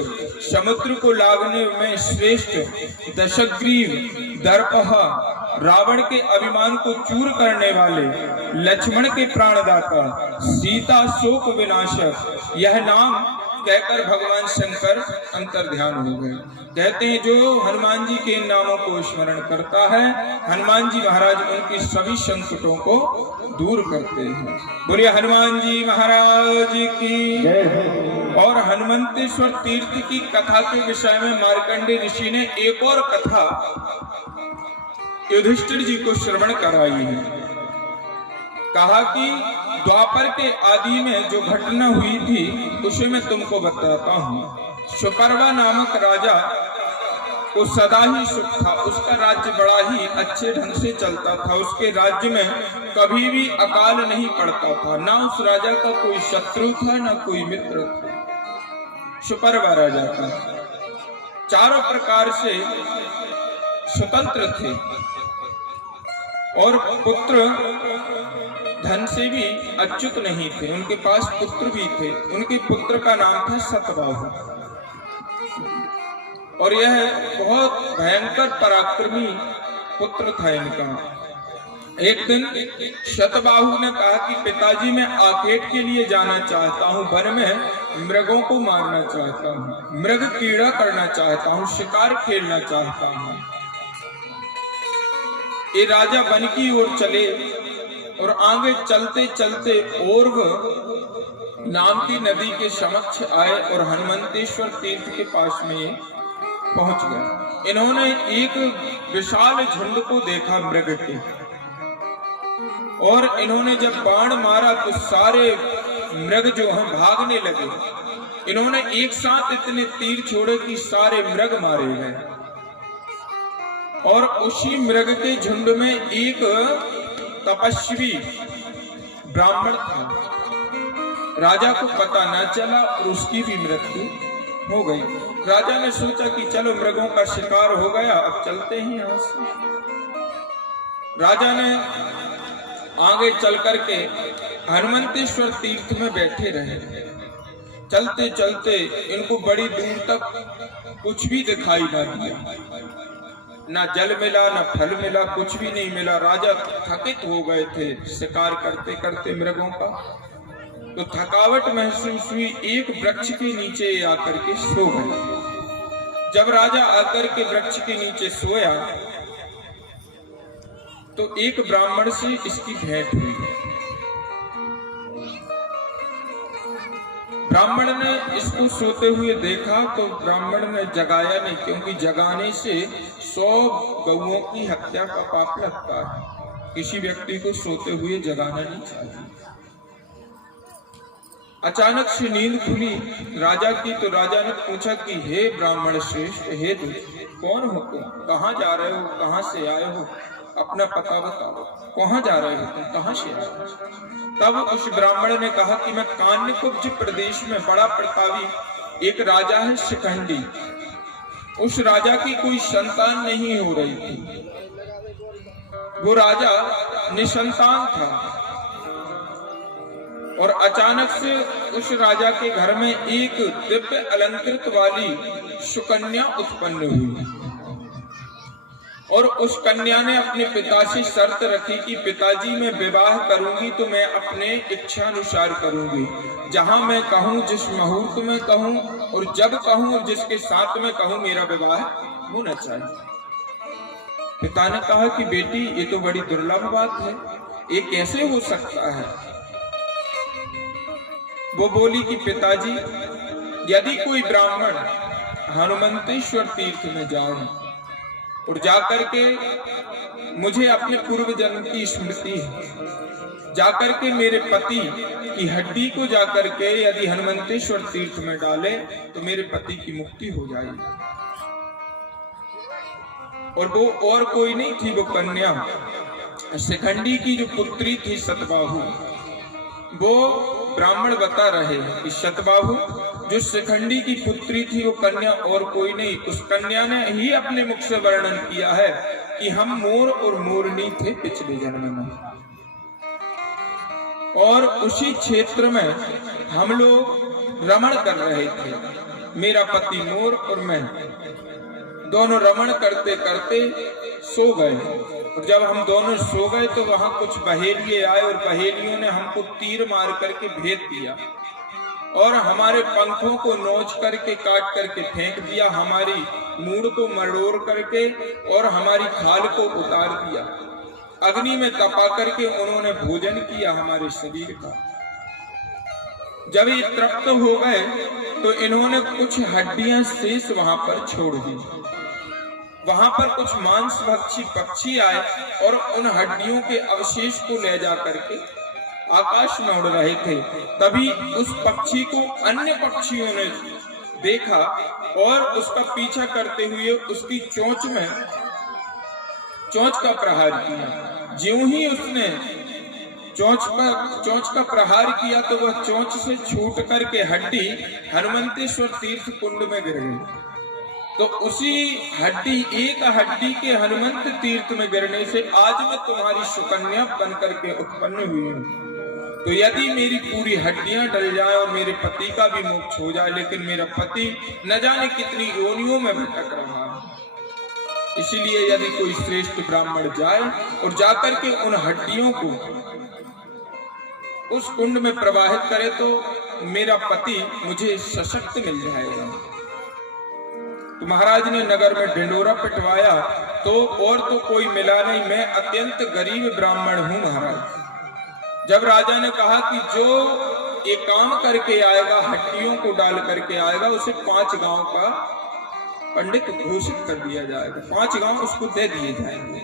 समुद्र को लागने में श्रेष्ठ, दशग्रीव, दर्पह, रावण के अभिमान को चूर करने वाले, लक्ष्मण के प्राणदाता, सीता शोक विनाशक। यह नाम कहकर भगवान शंकर अंतर ध्यान हो गए। कहते हैं जो हनुमान जी के इन नामों को स्मरण करता है, हनुमान जी महाराज उनकी सभी संकटों को दूर करते हैं। बोलिए हनुमान जी महाराज की। और हनुमंतेश्वर तीर्थ की कथा के विषय में मार्कंडेय ऋषि ने एक और कथा युधिष्ठिर जी को श्रवण कराई है। कहा कि द्वापर के आदि में जो घटना हुई थी उसे मैं तुमको बताता हूँ। सुपर्वा नामक राजा को सदा ही सुख था, उसका राज्य बड़ा ही अच्छे ढंग से चलता था। उसके राज्य में कभी भी अकाल नहीं पड़ता था, ना उस राजा का कोई शत्रु था ना कोई मित्र था। सुपर्वा राजा था, चारों प्रकार से स्वतंत्र थे और पुत्र धन से भी अच्युत नहीं थे, उनके पास पुत्र भी थे। उनके पुत्र का नाम था शतबाहु और यह बहुत भयंकर पराक्रमी पुत्र था इनका। एक दिन शतबाहु ने कहा कि पिताजी मैं आखेट के लिए जाना चाहता हूँ, वन में मृगों को मारना चाहता हूँ, मृग क्रीड़ा करना चाहता हूँ, शिकार खेलना चाहता हूँ। ये राजा वन की ओर चले और आगे चलते चलते ओर्ग नाम की नदी के समक्ष आए और हनुमंतेश्वर तीर्थ के पास में पहुंच गए। इन्होंने एक विशाल झुंड को देखा मृग के, और इन्होंने जब बाण मारा तो सारे मृग जो हैं भागने लगे। इन्होंने एक साथ इतने तीर छोड़े कि सारे मृग मारे गए। और उसी मृग के झुंड में एक तपस्वी ब्राह्मण था राजा को पता न चला और उसकी भी मृत्यु हो गई। राजा ने सोचा कि चलो मृगों का शिकार हो गया, अब चलते हैं यहां से। राजा ने आगे चल करके हनुमंतेश्वर तीर्थ में बैठे रहे। चलते चलते इनको बड़ी दूर तक कुछ भी दिखाई न दिया, ना जल मिला ना फल मिला, कुछ भी नहीं मिला। राजा थकित हो गए थे शिकार करते करते मृगों का, तो थकावट महसूस हुई। एक वृक्ष के नीचे आकर के सो गए। जब राजा आकर के वृक्ष के नीचे सोया तो एक ब्राह्मण से इसकी भेंट हुई। ब्राह्मण ने इसको सोते हुए देखा तो ब्राह्मण ने जगाया नहीं, क्योंकि जगाने से 100 गौओं की हत्या का पाप लगता है। किसी व्यक्ति को सोते हुए जगाना नहीं चाहिए। अचानक से नींद खुली राजा की, तो राजा ने पूछा कि हे ब्राह्मण श्रेष्ठ, हे दूत, कौन हो तुम? कहाँ जा रहे हो? कहाँ से आए हो? अपना पता बताओ। कहाँ जा रहे हो तुम? कहाँ से आए हो? तब उस ब्राह्मण ने कहा कि मैं कान्यकुब्ज प्रदेश में बड़ा प्रतापी एक राजा है शिखंडी, उस राजा की कोई संतान नहीं हो रही थी। वो राजा निसंतान था और अचानक से उस राजा के घर में एक दिव्य अलंकृत वाली सुकन्या उत्पन्न हुई और उस कन्या ने अपने पिता से शर्त रखी कि पिताजी मैं विवाह करूंगी तो मैं अपने इच्छा अनुसार करूंगी, जहां मैं कहूं, जिस मुहूर्त में कहूं और जब कहूं और जिसके साथ में कहूं मेरा विवाह होना चाहिए। पिता ने कहा कि बेटी ये तो बड़ी दुर्लभ बात है, ये कैसे हो सकता है? वो बोली कि पिताजी यदि कोई ब्राह्मण हनुमंतेश्वर तीर्थ में जाए और जाकर के मुझे अपने पूर्व जन्म की स्मृति है, जाकर के मेरे पति की हड्डी को जाकर के यदि हनुमंतेश्वर तीर्थ में डाले तो मेरे पति की मुक्ति हो जाएगी। और वो और कोई नहीं थी, वो कन्या शिखंडी की जो पुत्री थी सतबाहु। वो ब्राह्मण बता रहे कि सतबाहु जो शिखंडी की पुत्री थी वो कन्या और कोई नहीं, उस कन्या ने ही अपने मुख से वर्णन किया है कि हम मोर और मोरनी थे पिछले जन्म में, और उसी क्षेत्र में हम लोग रमण कर रहे थे। मेरा पति मोर और मैं दोनों रमण करते करते सो गए, और जब हम दोनों सो गए तो वहां कुछ बहेलिए आए और बहेलियों ने हमको तीर मार करके भेद दिया और हमारे पंखों को नोच करके काट करके फेंक दिया, हमारी मूड़ को मरोड़ करके और हमारी खाल को उतार दिया। अग्नि में तपा करके उन्होंने भोजन किया हमारे शरीर का। जब ये तृप्त हो गए तो इन्होंने कुछ हड्डियां शेष वहां पर छोड़ दी। वहां पर कुछ मांस भक्षी पक्षी आए और उन हड्डियों के अवशेष को ले जा करके आकाश में उड़ रहे थे। तभी उस पक्षी को अन्य पक्षियों ने देखा और उसका पीछा करते हुए उसकी चोंच में चोंच का प्रहार किया। ज्यों ही उसने चोंच का प्रहार किया तो वह चोंच से छूट करके हड्डी हनुमंतेश्वर तीर्थ कुंड में गिर गई। तो उसी हड्डी, एक हड्डी के हनुमंत तीर्थ में गिरने से आज मैं तुम्हारी सुकन्या बन करके उत्पन्न हुई हूँ। तो यदि मेरी पूरी हड्डियां डल जाए और मेरे पति का भी मोक्ष हो जाए, लेकिन मेरा पति न जाने कितनी योनियों में भटक रहा है। इसलिए यदि कोई श्रेष्ठ ब्राह्मण जाए और जाकर के उन हड्डियों को उस कुंड में प्रवाहित करे तो मेरा पति मुझे सशक्त मिल जाएगा। तो महाराज ने नगर में ढिंडोरा पिटवाया तो और तो कोई मिला नहीं, मैं अत्यंत गरीब ब्राह्मण हूं महाराज। जब राजा ने कहा कि जो एक काम करके आएगा, हड्डियों को डाल करके आएगा, उसे 5 गांव का पंडित घोषित कर दिया जाएगा, 5 गांव उसको दे दिए जाएंगे।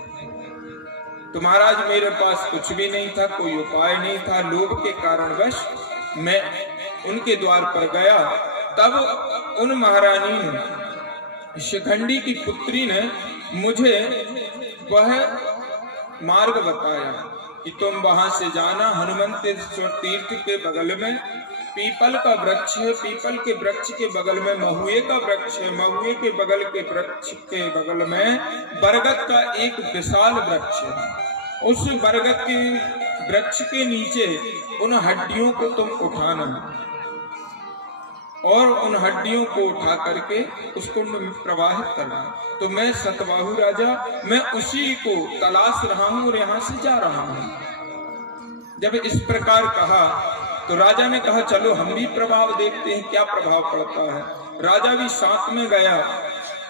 तो महाराज मेरे पास कुछ भी नहीं था, कोई उपाय नहीं था, लोभ के कारणवश मैं उनके द्वार पर गया। तब उन महारानी ने, शिखंडी की पुत्री ने मुझे वह मार्ग बताया कि तुम वहां से जाना, हनुमंतेश्वर तीर्थ के बगल में पीपल का वृक्ष है, पीपल के वृक्ष के बगल में महुए का वृक्ष है, महुए के बगल के वृक्ष के बगल में बरगद का एक विशाल वृक्ष है। उस बरगद के वृक्ष के नीचे उन हड्डियों को तुम उठाना और उन हड्डियों को उठा करके उस कुंड में प्रवाहित करना। तो मैं सतबाहु राजा, मैं उसी को तलाश रहा हूं और यहां से जा रहा हूं। जब इस प्रकार कहा तो राजा ने कहा चलो हम भी प्रभाव देखते हैं क्या प्रभाव पड़ता है। राजा भी साथ में गया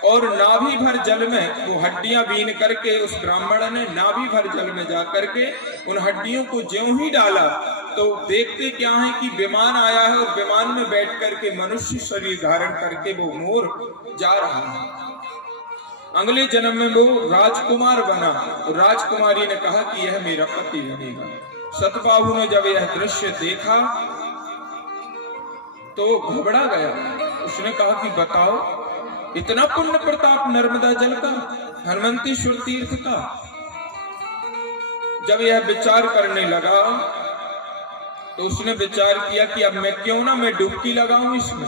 और नाभि भर जल में वो हड्डियां बीन करके उस ब्राह्मण ने नाभि भर जल में जा करके उन हड्डियों को ज्यों ही डाला तो देखते क्या है कि विमान आया है और विमान में बैठ करके मनुष्य शरीर धारण करके वो मोर जा रहा है। अगले जन्म में वो राजकुमार बना और राजकुमारी ने कहा कि यह मेरा पति बनेगा। सतबाहु ने जब यह दृश्य देखा तो घबरा गया। उसने कहा कि बताओ इतना पुण्य प्रताप नर्मदा जल का, हनुमंतेश्वर तीर्थ का। जब यह विचार करने लगा तो उसने विचार किया कि अब मैं क्यों ना मैं डुबकी लगाऊं इसमें।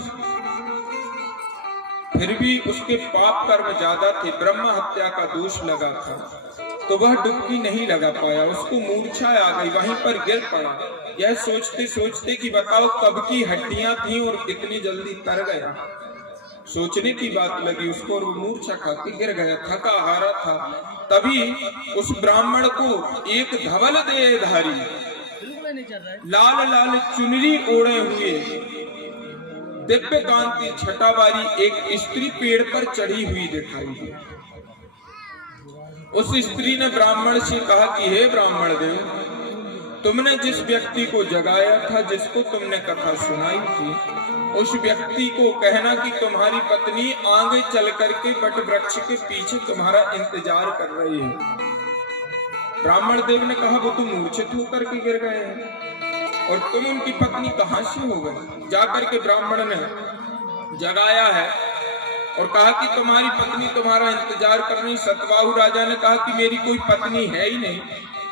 फिर भी उसके पाप कर्म ज्यादा थे, ब्रह्म हत्या का दोष लगा था, तो वह डुबकी नहीं लगा पाया। उसको मूर्छा आ गई, वहीं पर गिर पड़ा। यह सोचते सोचते कि बताओ कब की हड्डियां थी और कितनी जल्दी तर गया। सोचने की बात लगी उसको और वो मूर्छा खा के गिर गया, थका हारा था। तभी उस ब्राह्मण को एक धवल देहधारी लाल लाल चुनरी ओढ़े हुए दिव्य कांति छटा वाली एक स्त्री पेड़ पर चढ़ी हुई दिखाई दी। उस स्त्री ने ब्राह्मण से कहा कि हे ब्राह्मण देव, तुमने जिस व्यक्ति को जगाया था, जिसको तुमने कथा सुनाई थी, उस व्यक्ति को कहना कि तुम्हारी पत्नी आगे चल करके वट वृक्ष के पीछे तुम्हारा इंतजार कर रही है। ब्राह्मण देव ने कहा वो तो मूर्छित होकर के गिर गए हैं और तुम उनकी पत्नी कहां से हो गए। जाकर के ब्राह्मण ने जगाया है और कहा कि तुम्हारी पत्नी तुम्हारा इंतजार कर रही। सतबाहु राजा ने कहा कि मेरी कोई पत्नी है ही नहीं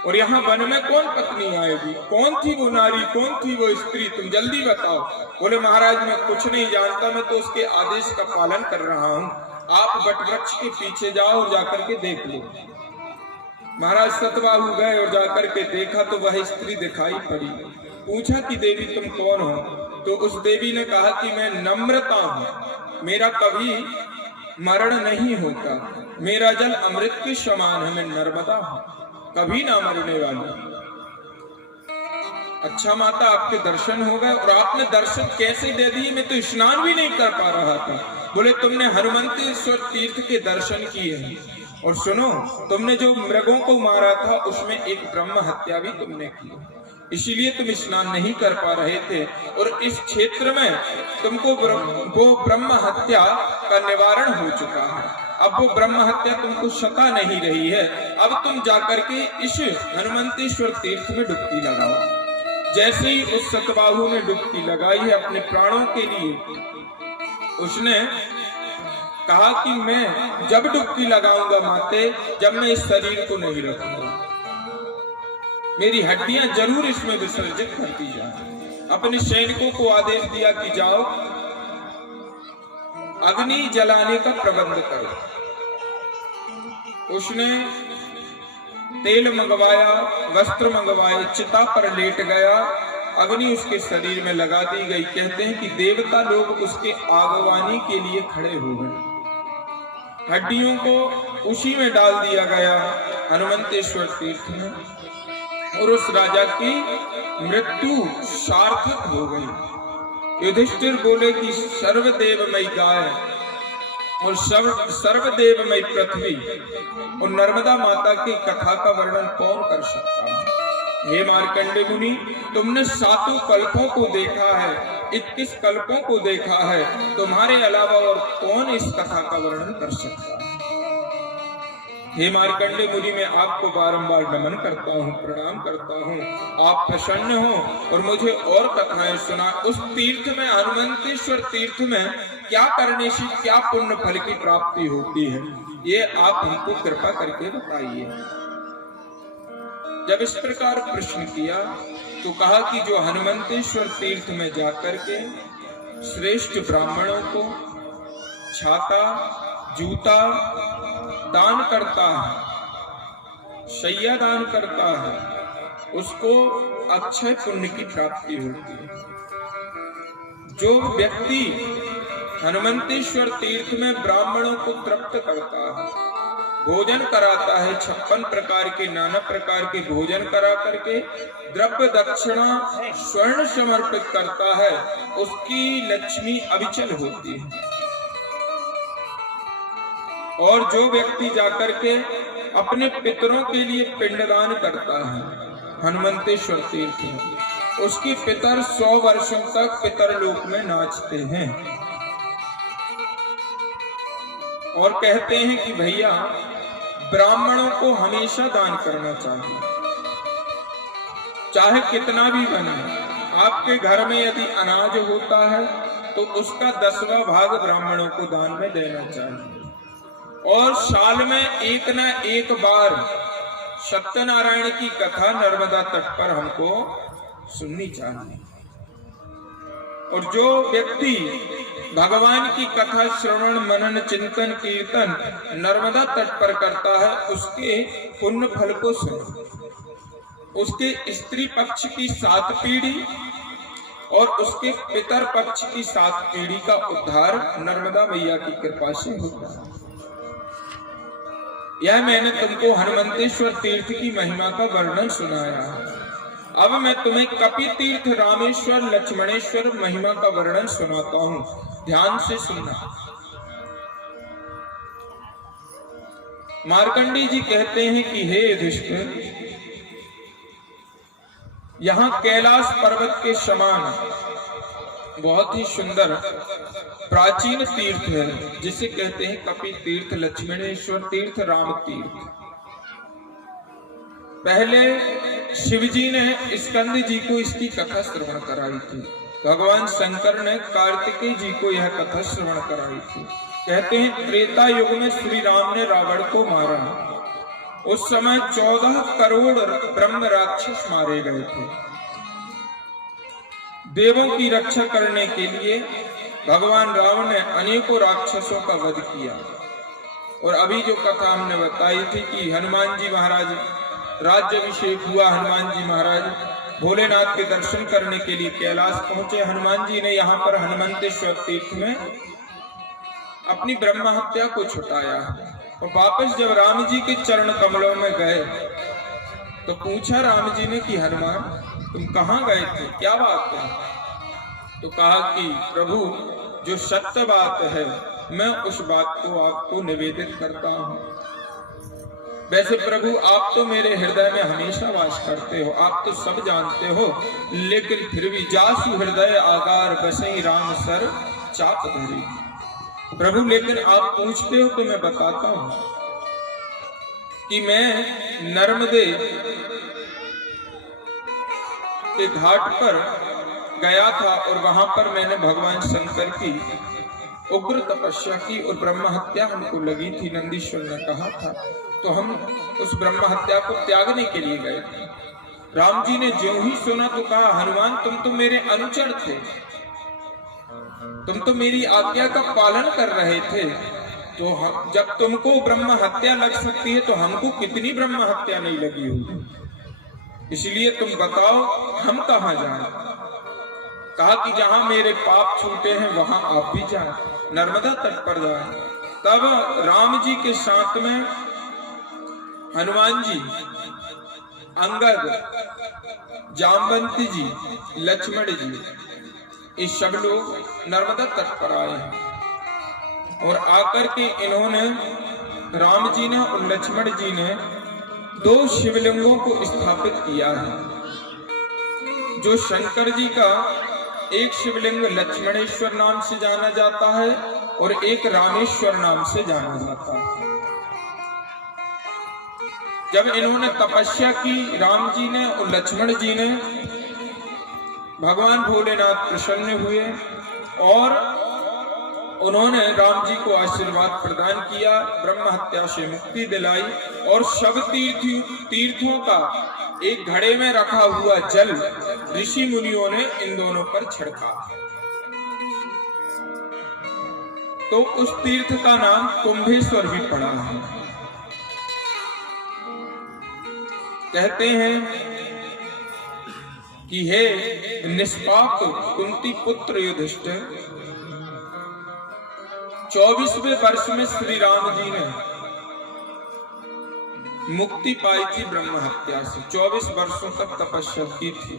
और यहाँ वन में कौन पत्नी आएगी। कौन थी वो नारी, कौन थी वो स्त्री, तुम जल्दी बताओ। बोले महाराज मैं कुछ नहीं जानता, मैं तो उसके आदेश का पालन कर रहा हूँ। आप वट वृक्ष के पीछे जाओ और जाकर के देख लो। महाराज सतबाहु गए और जाकर के देखा तो वह स्त्री दिखाई पड़ी। पूछा कि देवी तुम कौन हो। तो उस देवी ने कहा कि मैं नम्रता हूँ, मेरा कभी मरण नहीं होता, मेरा जल अमृत के समान है, मैं नर्मदा हूँ, कभी ना मरने वाली। अच्छा माता आपके दर्शन हो गए और आपने दर्शन कैसे दे दिए, मैं तो स्नान भी नहीं कर पा रहा था। बोले तुमने हनुमंतेश्वर तीर्थ के दर्शन किए हैं और सुनो तुमने जो मृगों को मारा था उसमें एक ब्रह्म हत्या भी तुमने की, इसीलिए तुम स्नान नहीं कर पा रहे थे और इस क्षेत्र में तुमको वो ब्रह्म हत्या का निवारण हो चुका है। अब वो ब्रह्म हत्या तुमको सता नहीं रही है। अब तुम जाकर के इस हनुमंतेश्वर तीर्थ में डुबकी लगाओ। जैसे ही उस सतबाहु ने डुबकी लगाई है अपने प्राणों के लिए, उसने कहा कि मैं जब डुबकी लगाऊंगा माते, जब मैं इस शरीर को नहीं रखूंगा, मेरी हड्डियां जरूर इसमें विसर्जित करती जाए। अपने सैनिकों को आदेश दिया कि जाओ अग्नि जलाने का प्रबंध करो। उसने तेल मंगवाया, वस्त्र मंगवाए, चिता पर लेट गया, अग्नि उसके शरीर में लगा दी गई। कहते हैं कि देवता लोग उसके आगवानी के लिए खड़े हो गए। हड्डियों को उसी में डाल दिया गया हनुमंतेश्वर तीर्थ में और उस राजा की मृत्यु सार्थक हो गई। युधिष्ठिर बोले कि सर्वदेवमयी गाय और सर्वदेवमयी पृथ्वी और नर्मदा माता की कथा का वर्णन कौन कर सकता है। हे मार्कंडे मुनि, तुमने 7 कल्पों को देखा है, 21 कल्पों को देखा है, तुम्हारे अलावा और कौन इस कथा का वर्णन कर सकता है। हे मार्कंडे मुनि, मैं आपको बारंबार नमन करता हूँ, प्रणाम करता हूँ। आप प्रसन्न हो और मुझे और कथाएं सुना। उस तीर्थ में, हनुमंतेश्वर तीर्थ में क्या करने से क्या पुण्य फल की प्राप्ति होती है, ये आप हमको कृपा करके बताइए। जब इस प्रकार प्रश्न किया तो कहा कि जो हनुमंतेश्वर तीर्थ में जाकर के श्रेष्ठ ब्राह्मणों को छाता जूता दान करता है, शैया दान करता है, उसको अक्षय पुण्य की प्राप्ति होती है। जो व्यक्ति हनुमंतेश्वर तीर्थ में ब्राह्मणों को तृप्त करता है, भोजन कराता है, 56 प्रकार के नाना प्रकार के भोजन करा करके द्रव्य दक्षिणा स्वर्ण समर्पित करता है, उसकी लक्ष्मी अविचल होती है। और जो व्यक्ति जाकर के अपने पितरों के लिए पिंडदान करता है हनुमंतेश्वर तीर्थ में, उसके पितर 100 वर्षों तक पितरलोक में नाचते हैं और कहते हैं कि भैया ब्राह्मणों को हमेशा दान करना चाहिए, चाहे कितना भी बने। आपके घर में यदि अनाज होता है तो उसका 10वां भाग ब्राह्मणों को दान में देना चाहिए। और साल में एक न एक बार सत्यनारायण की कथा नर्मदा तट पर हमको सुननी चाहिए। और जो व्यक्ति भगवान की कथा श्रवण मनन चिंतन कीर्तन नर्मदा तट पर करता है, उसके पुण्य फल को सुनो। उसके स्त्री पक्ष की 7 पीढ़ी और उसके पितर पक्ष की 7 पीढ़ी का उद्धार नर्मदा मैया की कृपा से होता है। यह मैंने तुमको हनुमंतेश्वर तीर्थ की महिमा का वर्णन सुनाया है। अब मैं तुम्हें कपि तीर्थ रामेश्वर लक्ष्मणेश्वर महिमा का वर्णन सुनाता हूं, ध्यान से सुनना। मार्कंडी जी कहते हैं कि हे युधिष्ठिर, यहाँ कैलाश पर्वत के समान बहुत ही सुंदर प्राचीन तीर्थ है, जिसे कहते हैं कपि तीर्थ, लक्ष्मणेश्वर तीर्थ, राम तीर्थ। पहले शिवजी ने स्कंद जी को इसकी कथा श्रवण कराई थी। भगवान शंकर ने कार्तिकेय जी को यह कथा श्रवण कराई थी। कहते हैं त्रेता युग में श्री राम ने रावण को मारा। उस समय 14 करोड़ ब्रह्म राक्षस मारे गए थे। देवों की रक्षा करने के लिए भगवान राम ने अनेकों राक्षसों का वध किया। और अभी जो कथा हमने बताई थी कि हनुमान जी महाराज राज्याभिषेक हुआ, हनुमान जी महाराज भोलेनाथ के दर्शन करने के लिए कैलाश पहुंचे। हनुमान जी ने यहाँ पर हनुमंतेश्वर तीर्थ में अपनी ब्रह्म हत्या को छुटाया और वापस जब राम जी के चरण कमलों में गए तो पूछा राम जी ने कि हनुमान तुम कहाँ गए थे, क्या बात है? तो कहा कि प्रभु जो सत्य बात है मैं उस बात को आपको निवेदित करता हूँ। वैसे प्रभु आप तो मेरे हृदय में हमेशा वास करते हो, आप तो सब जानते हो, लेकिन फिर भी जासु हृदय आगार बसई राम सर चाप धरी। प्रभु लेकिन आप पूछते हो तो मैं बताता हूं कि मैं नर्मदे के घाट पर गया था और वहां पर मैंने भगवान शंकर की उग्र तपस्या की और ब्रह्म हत्या हमको लगी थी। नंदीश्वर ने कहा था तो हम उस ब्रह्म हत्या को त्यागने के लिए गए थे। राम जी ने जो ही सुना तो कहा हनुमान तुम तो मेरे अनुचर थे, तुम तो मेरी आज्ञा का पालन कर रहे थे, तो हम जब तुमको ब्रह्म हत्या लग सकती है तो हमको कितनी ब्रह्म हत्या नहीं लगी होगी, इसलिए तुम बताओ हम कहाँ जाएं? कहा कि जहां मेरे पाप छूटे हैं वहां आप भी जाएं, नर्मदा तट पर जाएं। तब राम जी के साथ में हनुमान जी, अंगद, जामवंती जी, लक्ष्मण जी, ये सब लोग नर्मदा तट पर आए हैं। और आकर के इन्होंने राम जी ने और लक्ष्मण जी ने 2 शिवलिंगों को स्थापित किया है। जो शंकर जी का एक शिवलिंग लक्ष्मणेश्वर नाम से जाना जाता है और एक रामेश्वर नाम से जाना जाता है। जब इन्होंने तपस्या की राम जी ने और लक्ष्मण जी ने, भगवान भोलेनाथ प्रसन्न हुए और उन्होंने राम जी को आशीर्वाद प्रदान किया, ब्रह्म हत्या से मुक्ति दिलाई और सब तीर्थों का एक घड़े में रखा हुआ जल ऋषि मुनियों ने इन दोनों पर छिड़का। तो उस तीर्थ का नाम कुंभेश्वर भी पड़ा है। कहते हैं कि हे निष्पाप कुंती पुत्र युधिष्ठिर, 24वें वर्ष में श्री राम जी ने मुक्ति पाई थी ब्रह्म हत्या से। 24 वर्षों तक तपस्या की थी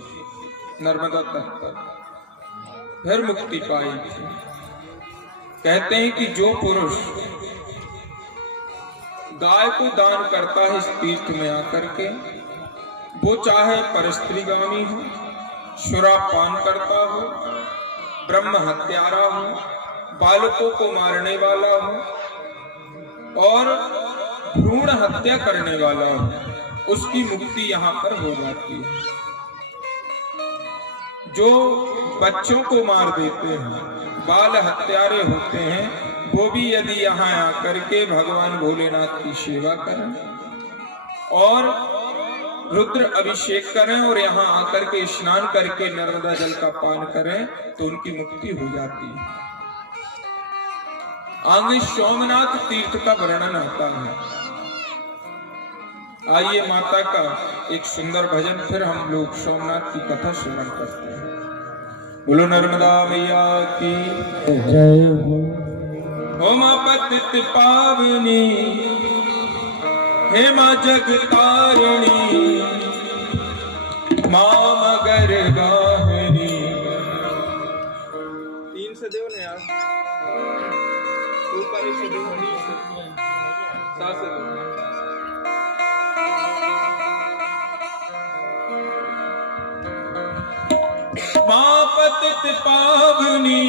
नर्मदा तट पर, फिर मुक्ति पाई थी। कहते हैं कि जो पुरुष गाय को दान करता है इस तीर्थ में आकर के, वो चाहे परस्त्रीगामी हो, शराबपान करता हो, ब्रह्म हत्यारा हो, बालकों को मारने वाला हो और भ्रूण हत्या करने वाला हो, उसकी मुक्ति यहाँ पर हो जाती है। जो बच्चों को मार देते हैं, बाल हत्यारे होते हैं, वो भी यदि यहाँ आकर के भगवान भोलेनाथ की सेवा करें और रुद्र अभिषेक करें और यहाँ आकर के स्नान करके नर्मदा जल का पान करें तो उनकी मुक्ति हो जाती है। आगे सोमनाथ तीर्थ का वर्णन आता है। आइए माता का एक सुंदर भजन, फिर हम लोग सोमनाथ की कथा श्रवण करते हैं। बोलो नर्मदा मैया की जय हो। उमा पतित पावनी हेमा जगतारिणी, मां मगर गाहनी। 3 से देव ने यार, ऊपर से देव नीचे 7 से देव। मां पतित पावनी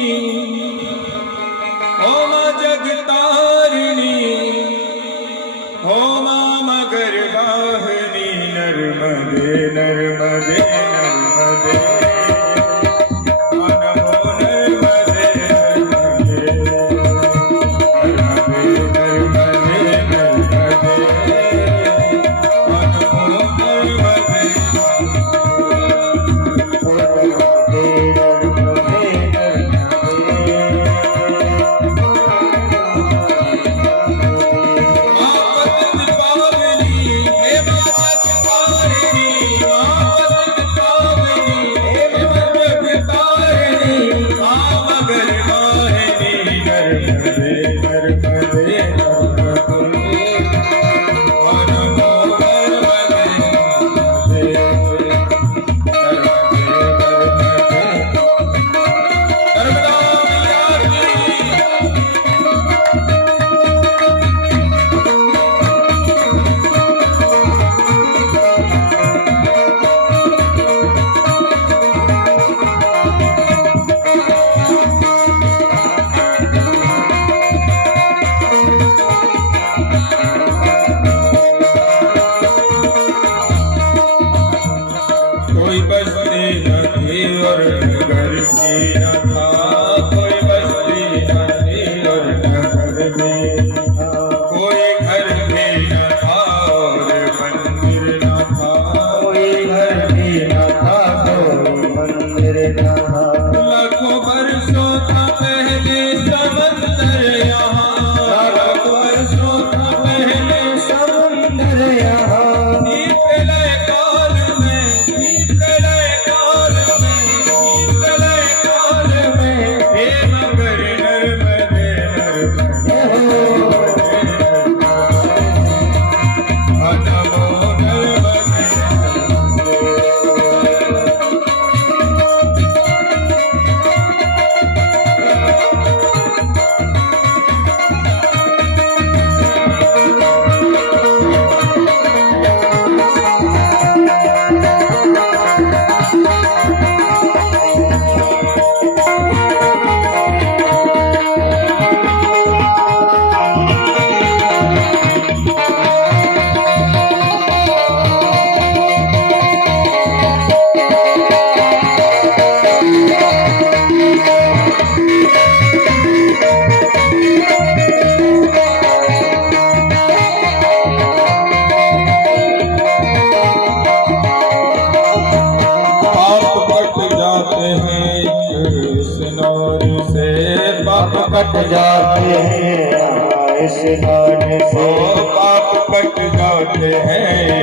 होमा जगतारिणी, होमा मगर वाहनी, नर्मदे नर्मदे नर्मदे जाते हैं स्नान से, पाप कट जाते हैं स्नान से, पाप कट जाते हैं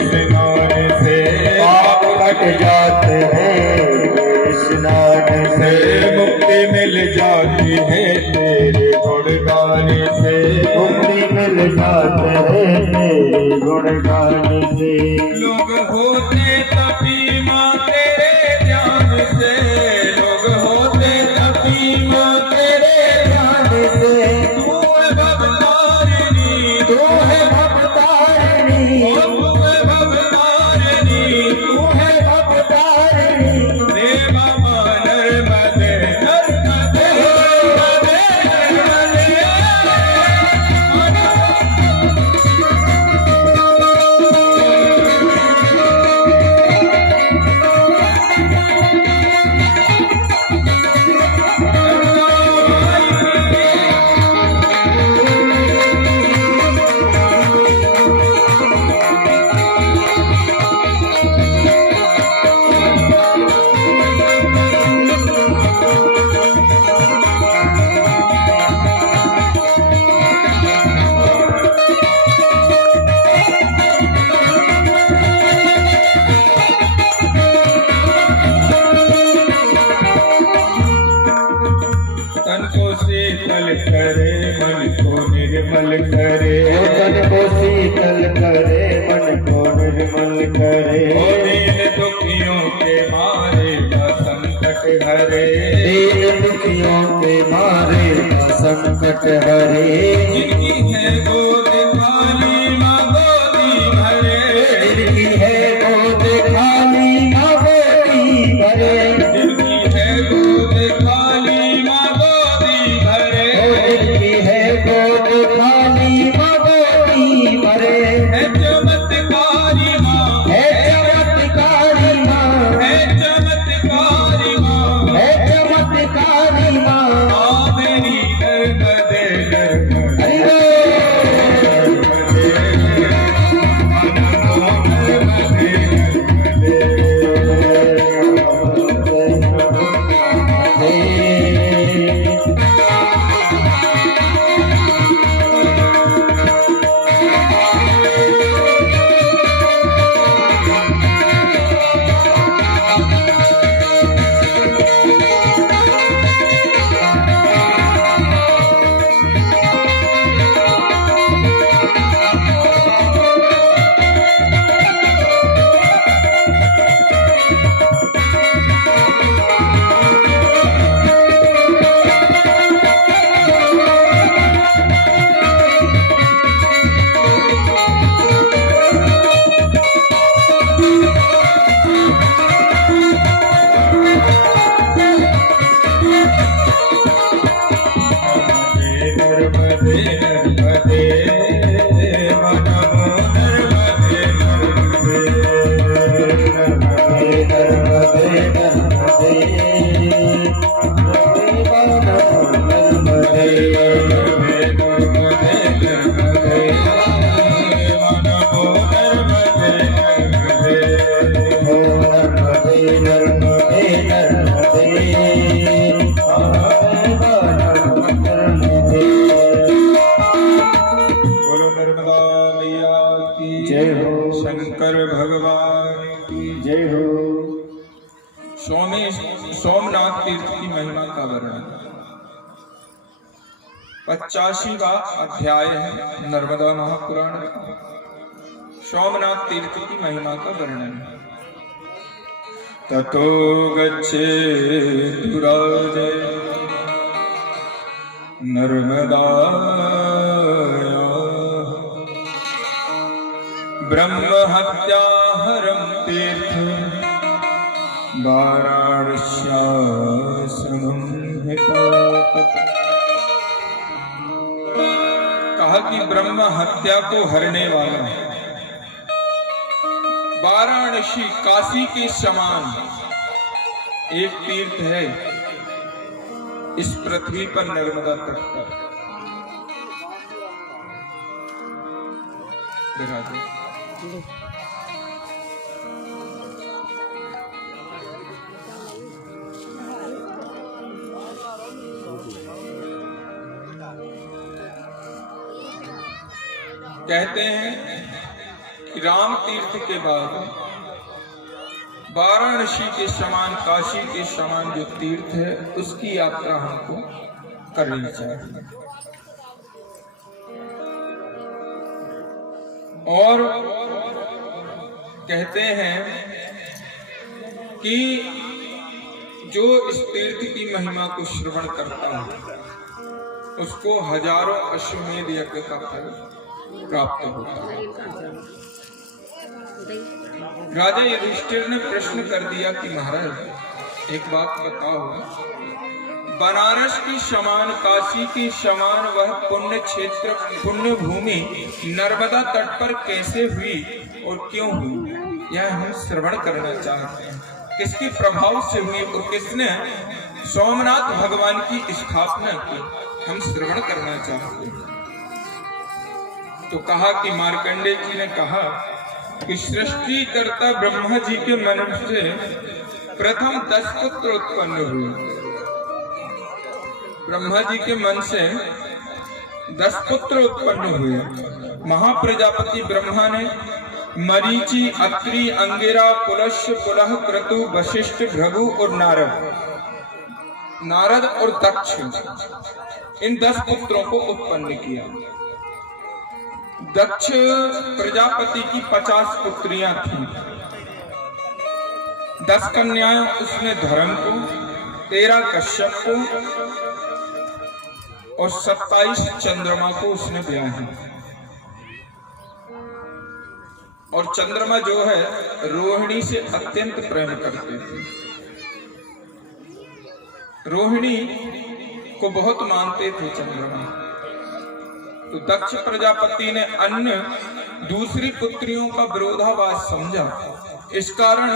स्नान से, पाप कट जाते हैं स्नान से, मुक्ति मिल जाती है तेरे गुणगान से, मुक्ति मिल जाते हैं तेरे गुणगान से। लोग होते तपी माँ तेरे ध्यान से, लोग होते तपी माँ तेरे ध्यान से, तू है भवतारिणी, तू है भवतारिणी, तू है भवतारिणी, तू है भवतारिणी, रे मामा नर्मदे नर्मदे नर्मदे नर्मदे। तन को शीतल करे मन को निर्मल करे, तन को शीतल करे मन को निर्मल करे, दीन दुखियों के मारे का संकट हरे, दीन दुखियों के मारे का संकट हरे, जिनकी है गोद खाली माँ गोदी भरे, जिनकी है गोद खाली माँ गोदी भरे, जिनकी है गोद खाली माँ गोदी भरे, जिनकी है गोद खाली माँ गोदी भरे, है चमत्कारी माँ, है चमत्कारी माँ, है चमत्कारी माँ, है चमत्कारी माँ, माँ मेरी नर्मदे नर्मदे शंकर भगवान की जय हो। सोमनाथ तीर्थ की महिमा का वर्णन 85वां अध्याय है नर्मदा महापुराण। सोमनाथ तीर्थ की महिमा का वर्णन। ततो गच्छेदुराजय नर्मदाया ब्रह्म हत्याहरं तीर्थ वाराणस्याश्रमं हितः। कहा कि ब्रह्म हत्या को हरने वाला वाराणसी काशी के समान एक तीर्थ है इस पृथ्वी पर, नर्मदा तट पर। कहते हैं कि राम तीर्थ के बाद वाराणसी के समान, काशी के समान जो तीर्थ है उसकी यात्रा हमको करनी चाहिए। और कहते हैं कि जो इस तीर्थ की महिमा को श्रवण करता है उसको हजारों अश्वमेध यज्ञ का फल प्राप्त होता है। राजा युधिष्ठिर ने प्रश्न कर दिया कि महाराज एक बात बताओ, बनारस की समान, काशी की समान वह पुण्य क्षेत्र, पुण्य भूमि नर्मदा तट पर कैसे हुई और क्यों हुई, यह हम श्रवण करना चाहते हैं। किसके प्रभाव से हुई और किसने सोमनाथ भगवान की स्थापना की, हम श्रवण करना चाहते हैं। तो कहा कि मार्कंडेय जी ने कहा कि सृष्टि कर्ता ब्रह्मा जी के मन से प्रथम 10 पुत्र उत्पन्न हुए। ब्रह्मा जी के मन से 10 पुत्र उत्पन्न हुए। महाप्रजापति ब्रह्मा ने मरीचि, अत्रि, अंगिरा, पुलस्त्य, पुलह, क्रतु, वशिष्ठ, भृगु और नारद और दक्ष, इन 10 पुत्रों को उत्पन्न किया। दक्ष प्रजापति की 50 पुत्रियां थीं। 10 कन्याएं उसने धर्म को, 13 कश्यप को और 27 चंद्रमा को उसने ब्याही। और चंद्रमा जो है रोहिणी से अत्यंत प्रेम करते थे, रोहिणी को बहुत मानते थे चंद्रमा। तो दक्ष प्रजापति ने अन्य दूसरी पुत्रियों का विरोधाभास समझा। इस कारण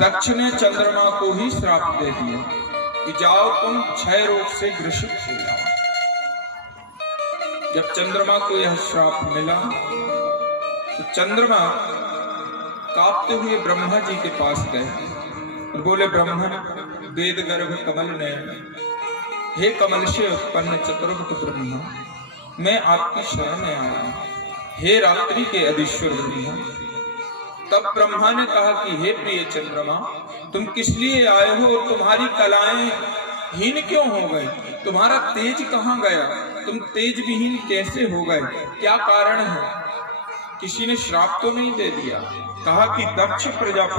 दक्ष ने चंद्रमा को ही श्राप दे दिया कि जाओ तुम क्षय रोग से ग्रसित हो जाओ। जब चंद्रमा को यह श्राप मिला तो चंद्रमा कांपते हुए ब्रह्मा जी के पास गए और बोले, ब्रह्मन वेद गर्भ कमल नयन, हे कमल से उत्पन्न चतुर्मुख ब्रह्मा, मैं आपकी शरण में आया हूं, हे रात्रि के अधीश्वर ब्रह्मा। तब ब्रह्मा ने कहा कि हे प्रिय चंद्रमा, तुम किस लिए आए हो और तुम्हारी कलाएं हीन क्यों हो गई, तुम्हारा तेज कहाँ गया, तुम तेज विहीन कैसे हो गए, क्या कारण है, किसी ने श्राप तो नहीं दे दिया। कहा कि दक्ष प्रजापति